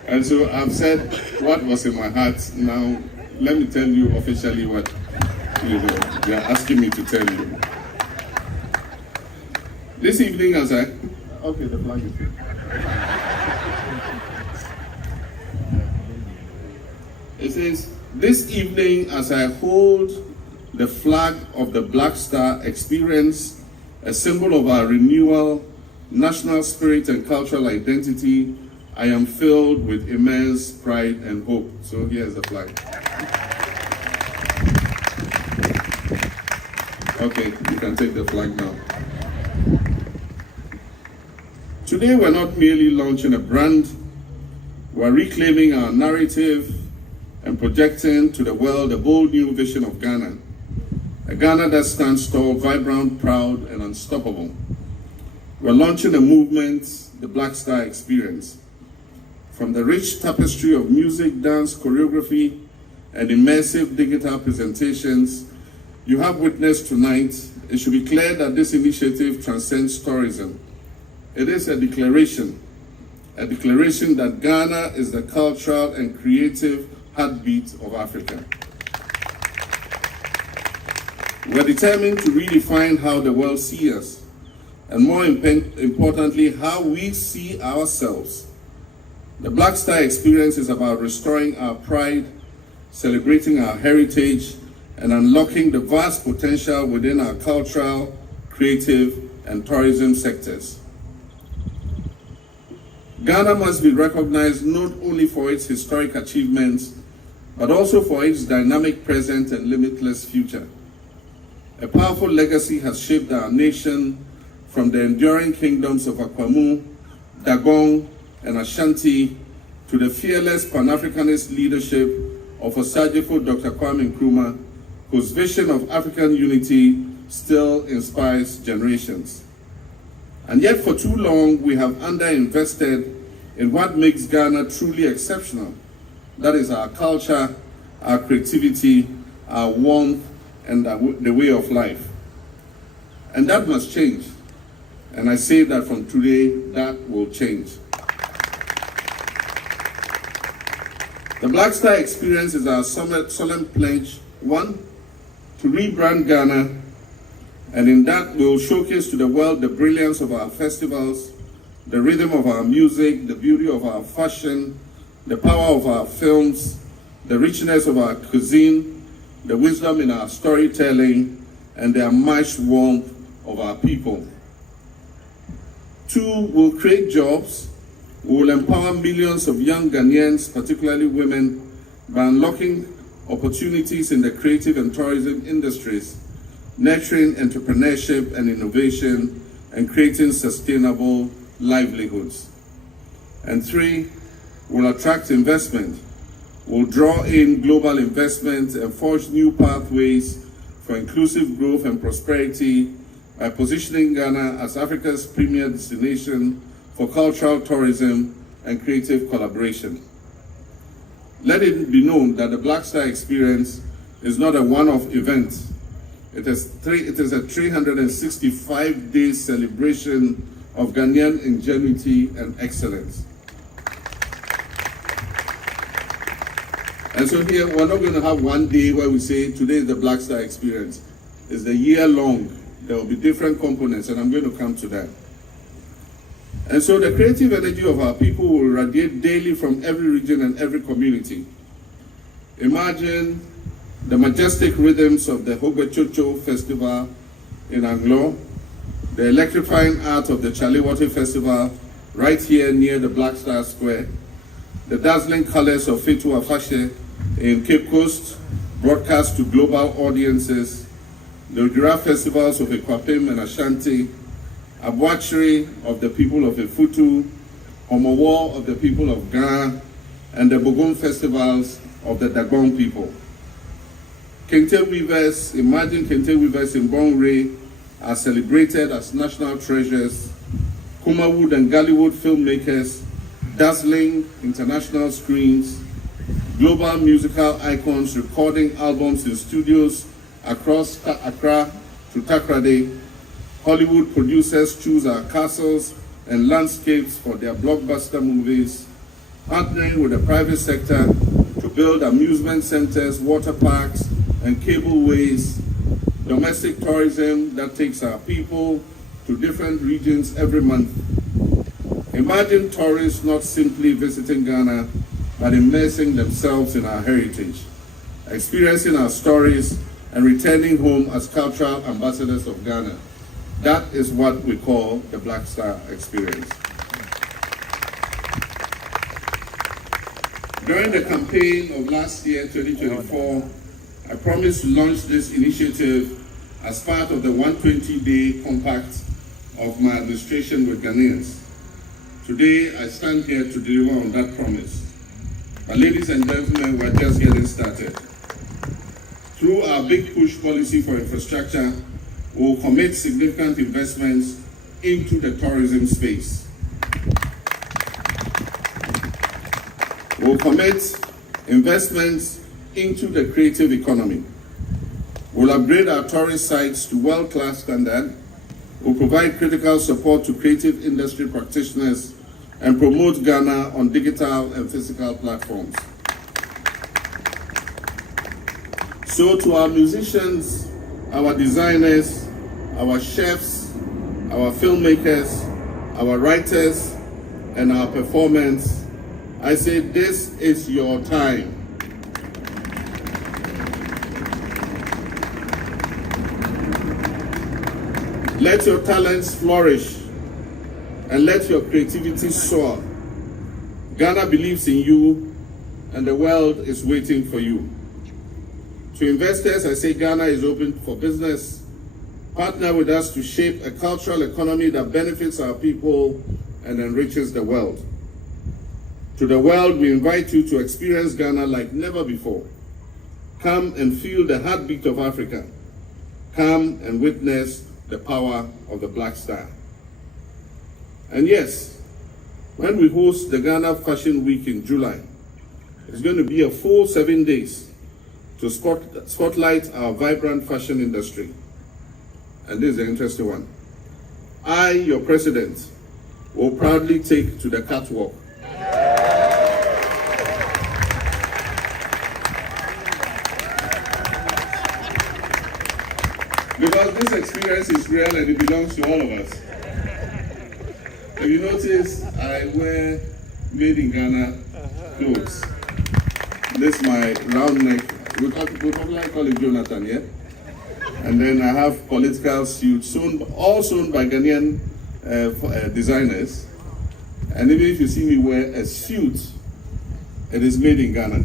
And so I've said what was in my heart. Now, let me tell you officially what they're asking me to tell you. This evening as I... Okay, the flag is here. It says, this evening as I hold the flag of the Black Star experience, a symbol of our renewal, national spirit and cultural identity, I am filled with immense pride and hope. So here's the flag. Okay, you can take the flag now. Today we're not merely launching a brand, we're reclaiming our narrative and projecting to the world a bold new vision of Ghana. A Ghana that stands tall, vibrant, proud, and unstoppable. We're launching a movement, the Black Star Experience. From the rich tapestry of music, dance, choreography, and immersive digital presentations you have witnessed tonight, it should be clear that this initiative transcends tourism. It is a declaration that Ghana is the cultural and creative heartbeat of Africa. We're determined to redefine how the world sees us, and more importantly, how we see ourselves. The Black Star Experience is about restoring our pride, celebrating our heritage, and unlocking the vast potential within our cultural, creative, and tourism sectors. Ghana must be recognized not only for its historic achievements, but also for its dynamic present and limitless future. A powerful legacy has shaped our nation from the enduring kingdoms of Akwamu, Dagong, and Ashanti to the fearless Pan-Africanist leadership of Osajifo Dr. Kwame Nkrumah, whose vision of African unity still inspires generations. And yet for too long, we have underinvested in what makes Ghana truly exceptional. That is our culture, our creativity, our warmth, and the way of life. And that must change. And I say that from today, that will change. The Black Star Experience is our solemn pledge, one, to rebrand Ghana, and in that we'll showcase to the world the brilliance of our festivals, the rhythm of our music, the beauty of our fashion, the power of our films, the richness of our cuisine, the wisdom in our storytelling, and the unmatched warmth of our people. 2, we'll create jobs. We will empower millions of young Ghanaians, particularly women, by unlocking opportunities in the creative and tourism industries, nurturing entrepreneurship and innovation, and creating sustainable livelihoods. And 3, we'll attract investment. We'll draw in global investment and forge new pathways for inclusive growth and prosperity by positioning Ghana as Africa's premier destination for cultural tourism and creative collaboration. Let it be known that the Black Star Experience is not a one-off event. It is a 365-day celebration of Ghanaian ingenuity and excellence. And so here, we're not going to have one day where we say, today is the Black Star Experience. It's the year long. There will be different components, and I'm going to come to that. And so the creative energy of our people will radiate daily from every region and every community. Imagine the majestic rhythms of the Hogbechocho Festival in Anglo, the electrifying art of the Chaliwati Festival right here near the Black Star Square, the dazzling colors of Fetu Afashe in Cape Coast, broadcast to global audiences, the Giraffe Festivals of Ekwapim and Ashanti, Abuachiri of the people of Efutu, Homowo of the people of Ghana, and the Bogun Festivals of the Dagong people. Kente weavers, imagine Kente weavers in Bongre are celebrated as national treasures. Kumawood and Gallywood filmmakers, dazzling international screens, global musical icons recording albums in studios across Accra to Takoradi. Hollywood producers choose our castles and landscapes for their blockbuster movies, partnering with the private sector to build amusement centers, water parks, and cableways, domestic tourism that takes our people to different regions every month. Imagine tourists not simply visiting Ghana, but immersing themselves in our heritage, experiencing our stories, and returning home as cultural ambassadors of Ghana. That is what we call the Black Star Experience. During the campaign of last year, 2024, I promised to launch this initiative as part of the 120-day compact of my administration with Ghanaians. Today, I stand here to deliver on that promise. But ladies and gentlemen, we're just getting started. Through our big push policy for infrastructure, we will commit significant investments into the tourism space. We will commit investments into the creative economy. We'll upgrade our tourist sites to world-class standard. We'll provide critical support to creative industry practitioners and promote Ghana on digital and physical platforms. So to our musicians, our designers, our chefs, our filmmakers, our writers, and our performers, I say this is your time. Let your talents flourish and let your creativity soar. Ghana believes in you and the world is waiting for you. To investors, I say Ghana is open for business. Partner with us to shape a cultural economy that benefits our people and enriches the world. To the world, we invite you to experience Ghana like never before. Come and feel the heartbeat of Africa. Come and witness the power of the Black Star. And yes, when we host the Ghana Fashion Week in July, it's going to be a full 7 days to spotlight our vibrant fashion industry. And this is the interesting one. I, your president, will proudly take to the catwalk. Because this experience is real and it belongs to all of us. If you notice, I wear made in Ghana clothes. This is my round neck. We probably call it Jonathan, yeah? And then I have political suits, all sewn by Ghanaian designers. And even if you see me wear a suit, it is made in Ghana.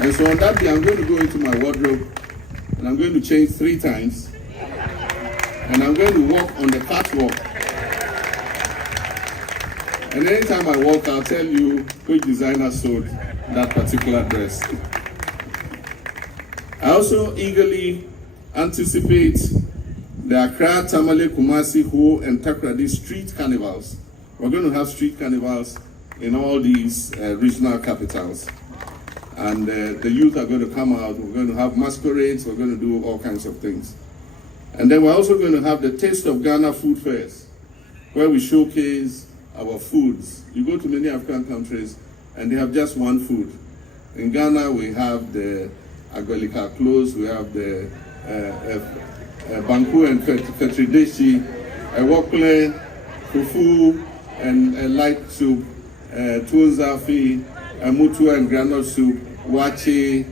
And so on that day, I'm going to go into my wardrobe and I'm going to change 3 times. And I'm going to walk on the catwalk. And anytime I walk, I'll tell you which designer sold that particular dress. I also eagerly anticipate the Accra, Tamale, Kumasi, Ho, and Takoradi street carnivals. We're going to have street carnivals in all these regional capitals. And the youth are going to come out. We're going to have masquerades. We're going to do all kinds of things. And then we're also going to have the Taste of Ghana food fairs, where we showcase our foods. You go to many African countries, and they have just one food. In Ghana, we have the Agolika clothes, we have the Banku and Fetrideshi, Wokle, Fufu, and light soup, Tuonzafi, Mutu and granite soup, Wache,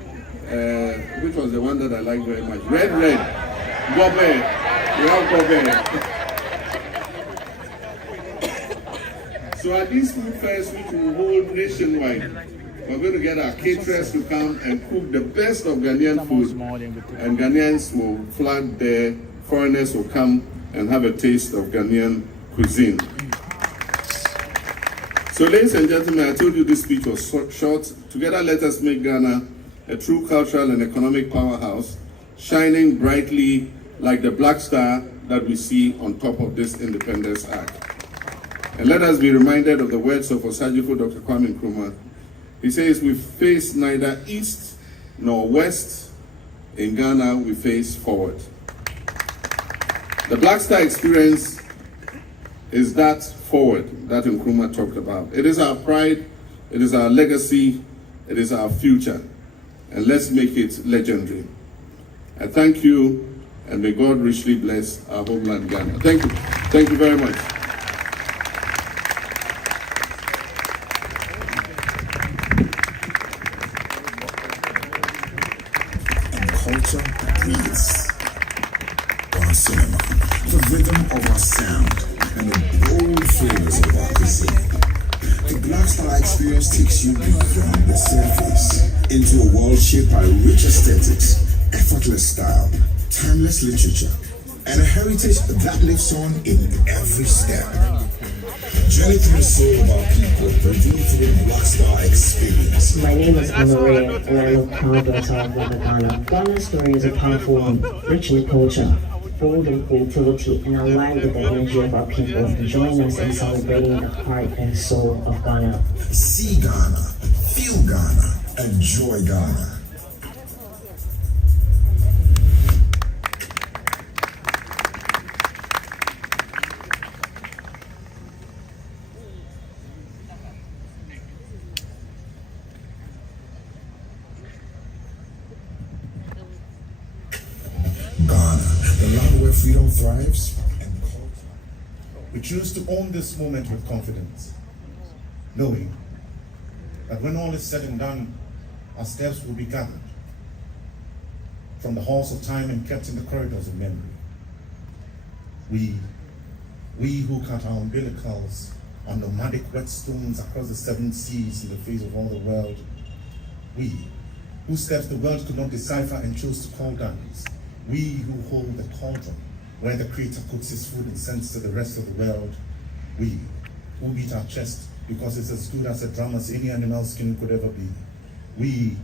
which was the one that I like very much, Red, Gobe, we have Gobe. So at these food fairs, which we hold nationwide, we're going to get our caterers to come and cook the best of Ghanaian food, and Ghanaians will flood there, foreigners will come and have a taste of Ghanaian cuisine. So ladies and gentlemen, I told you this speech was short. Together, let us make Ghana a true cultural and economic powerhouse, shining brightly like the black star that we see on top of this Independence Act. And let us be reminded of the words of Osajifo Dr. Kwame Nkrumah. He says, we face neither east nor west. In Ghana, we face forward. The Black Star experience is that forward that Nkrumah talked about. It is our pride, it is our legacy, it is our future. And let's make it legendary. I thank you, and may God richly bless our homeland, Ghana. Thank you. Thank you very much. Culture breathes. Our cinema, the rhythm of our sound, and the bold flavors of our cuisine. The Black Star experience takes you beyond the surface into a world shaped by rich aesthetics, effortless style, timeless literature, and a heritage that lives on in every step. Journey through the soul of our people, revealed through the Black Star experience. My name is Honoré, and I'm a proud daughter of Ghana. Ghana's story is a powerful one, rich in culture, bold in creativity, and aligned with the energy of our people. Join us in celebrating the heart and soul of Ghana. See Ghana, feel Ghana, enjoy Ghana. Freedom thrives and culture. We choose to own this moment with confidence, knowing that when all is said and done, our steps will be gathered from the halls of time and kept in the corridors of memory. We who cut our umbilicals on nomadic whetstones across the 7 seas in the face of all the world, we whose steps the world could not decipher and chose to call guns, we who hold the cauldron where the Creator cooks his food and sends to the rest of the world, we who beat our chest because it's as good as a drum as any animal skin could ever be, we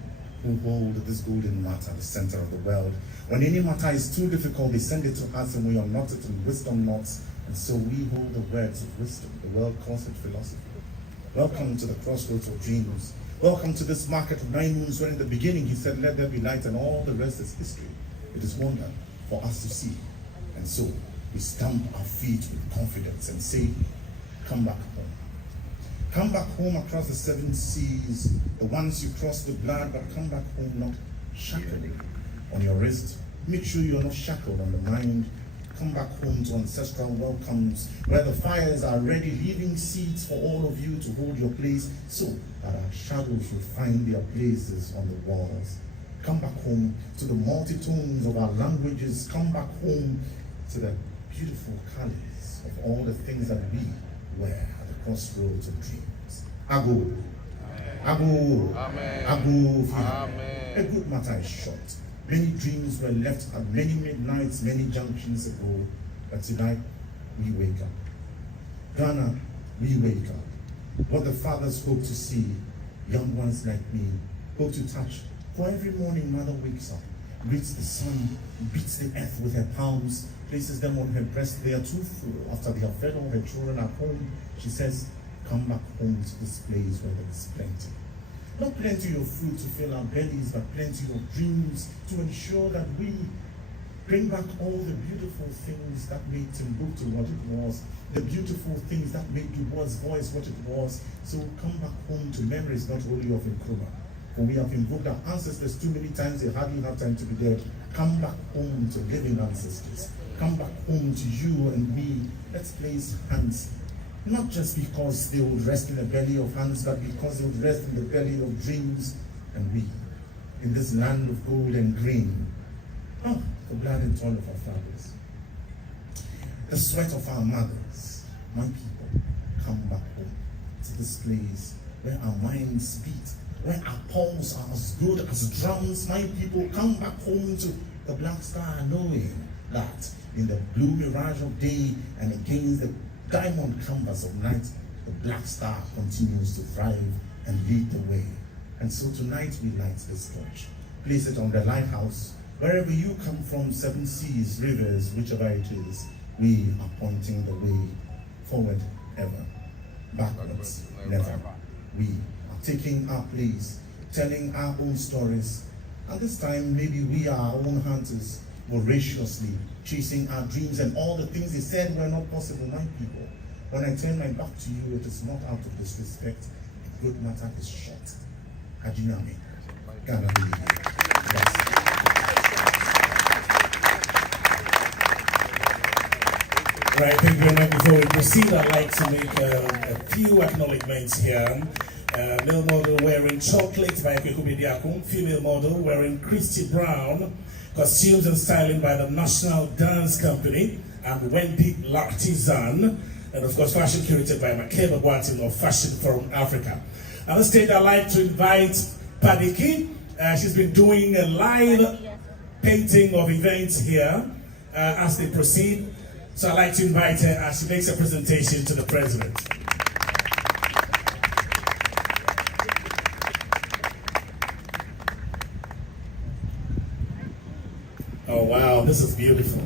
who hold this golden matter at the center of the world. When any matter is too difficult, they send it to us and we unknot it in wisdom knots, and so we hold the words of wisdom. The world calls it philosophy. Welcome to the crossroads of dreams. Welcome to this market of 9 moons, where in the beginning he said, let there be light, and all the rest is history. It is wonder for us to see. And so we stamp our feet with confidence and say, come back home. Come back home across the 7 seas, the ones you crossed with blood, but come back home not shackled on your wrist. Make sure you're not shackled on the mind. Come back home to ancestral welcomes, where the fires are ready, leaving seeds for all of you to hold your place, so that our shadows will find their places on the walls. Come back home to the multitones of our languages. Come back home to the beautiful colors of all the things that we wear at the crossroads of dreams. Ago. Ago. Ago. A good matter is short. Many dreams were left at many midnights, many junctions ago, but tonight we wake up. Ghana, we wake up. What the fathers hope to see, young ones like me hope to touch. For every morning, mother wakes up, greets the sun, beats the earth with her palms, places them on her breast. They are too full. After they have fed all her children at home, she says, come back home to this place where there is plenty. Not plenty of food to fill our bellies, but plenty of dreams to ensure that we bring back all the beautiful things that made Timbuktu what it was, the beautiful things that made Du Bois' voice what it was. So come back home to memories not only of Nkrumah, for we have invoked our ancestors too many times, they hardly have time to be there. Come back home to living ancestors. Come back home to you and me. Let's place hands. Not just because they would rest in the belly of hands, but because they would rest in the belly of dreams. And we, in this land of gold and green, the blood and toil of our fathers, the sweat of our mothers, my people, come back home to this place where our minds beat, where our pulses are as good as drums. My people, come back home to the black star, knowing that in the blue mirage of day and against the diamond canvas of night, the black star continues to thrive and lead the way. And so tonight we light this torch, place it on the lighthouse. Wherever you come from, 7 seas, rivers, whichever it is, we are pointing the way forward ever, backwards never. We are taking our place, telling our own stories. And this time, maybe we are our own hunters, voraciously chasing our dreams and all the things they said were not possible. My people, when I turn my back to you, it is not out of disrespect. A good matter is short. Ajiname. Ghana. Yes. Right, thank you very much. Before we proceed, I'd like to make a few acknowledgements here. Male model wearing chocolate by Abeiku, female model wearing Christy Brown, costumes and styling by the National Dance Company, and Wendy Lartizan, and of course fashion curated by Makeba Boatin of Fashion Forum Africa. On the stage, I'd like to invite Padiki. She's been doing a live painting of events here as they proceed. So I'd like to invite her as she makes a presentation to the President. Oh wow, this is beautiful.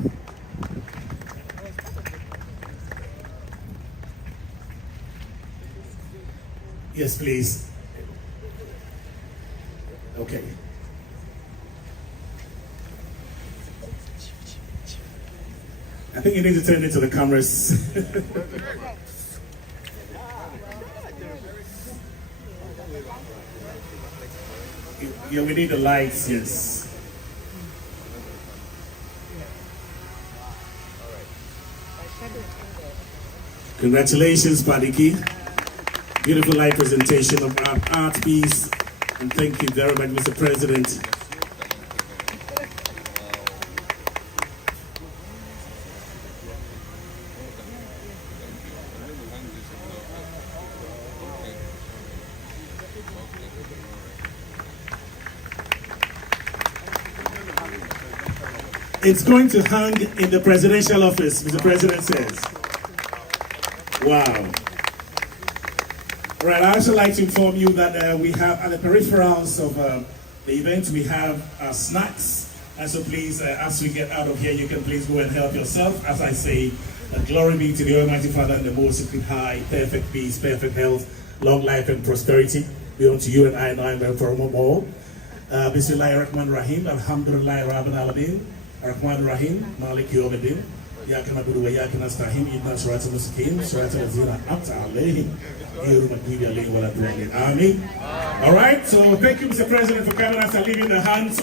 Yes, please. Okay. I think you need to turn it to the cameras. Yeah, we need the lights, yes. Congratulations, Padiki. Beautiful live presentation of our art piece. And thank you very much, Mr. President. It's going to hang in the presidential office, Mr. President says. Wow. All right, I'd also like to inform you that we have at the peripherals of the event, we have snacks. And so please, as we get out of here, you can please go and help yourself. As I say, glory be to the Almighty Father and the Most Sacred High, perfect peace, perfect health, long life and prosperity be unto you and I and forevermore. Bismillahirrahmanirrahim, Alhamdulillah Rabbil Alamin. Ar-Rahman Rahim, Malik Yawmiddin, Yakana Budu wa Yakana Stahim, Ibn Suratul Mustaqim, Suratul Azina, Abta Alayhim, Yiru Makdibi Alayhi wa Amin. All right, so thank you, Mr. President, for coming us and leaving the hands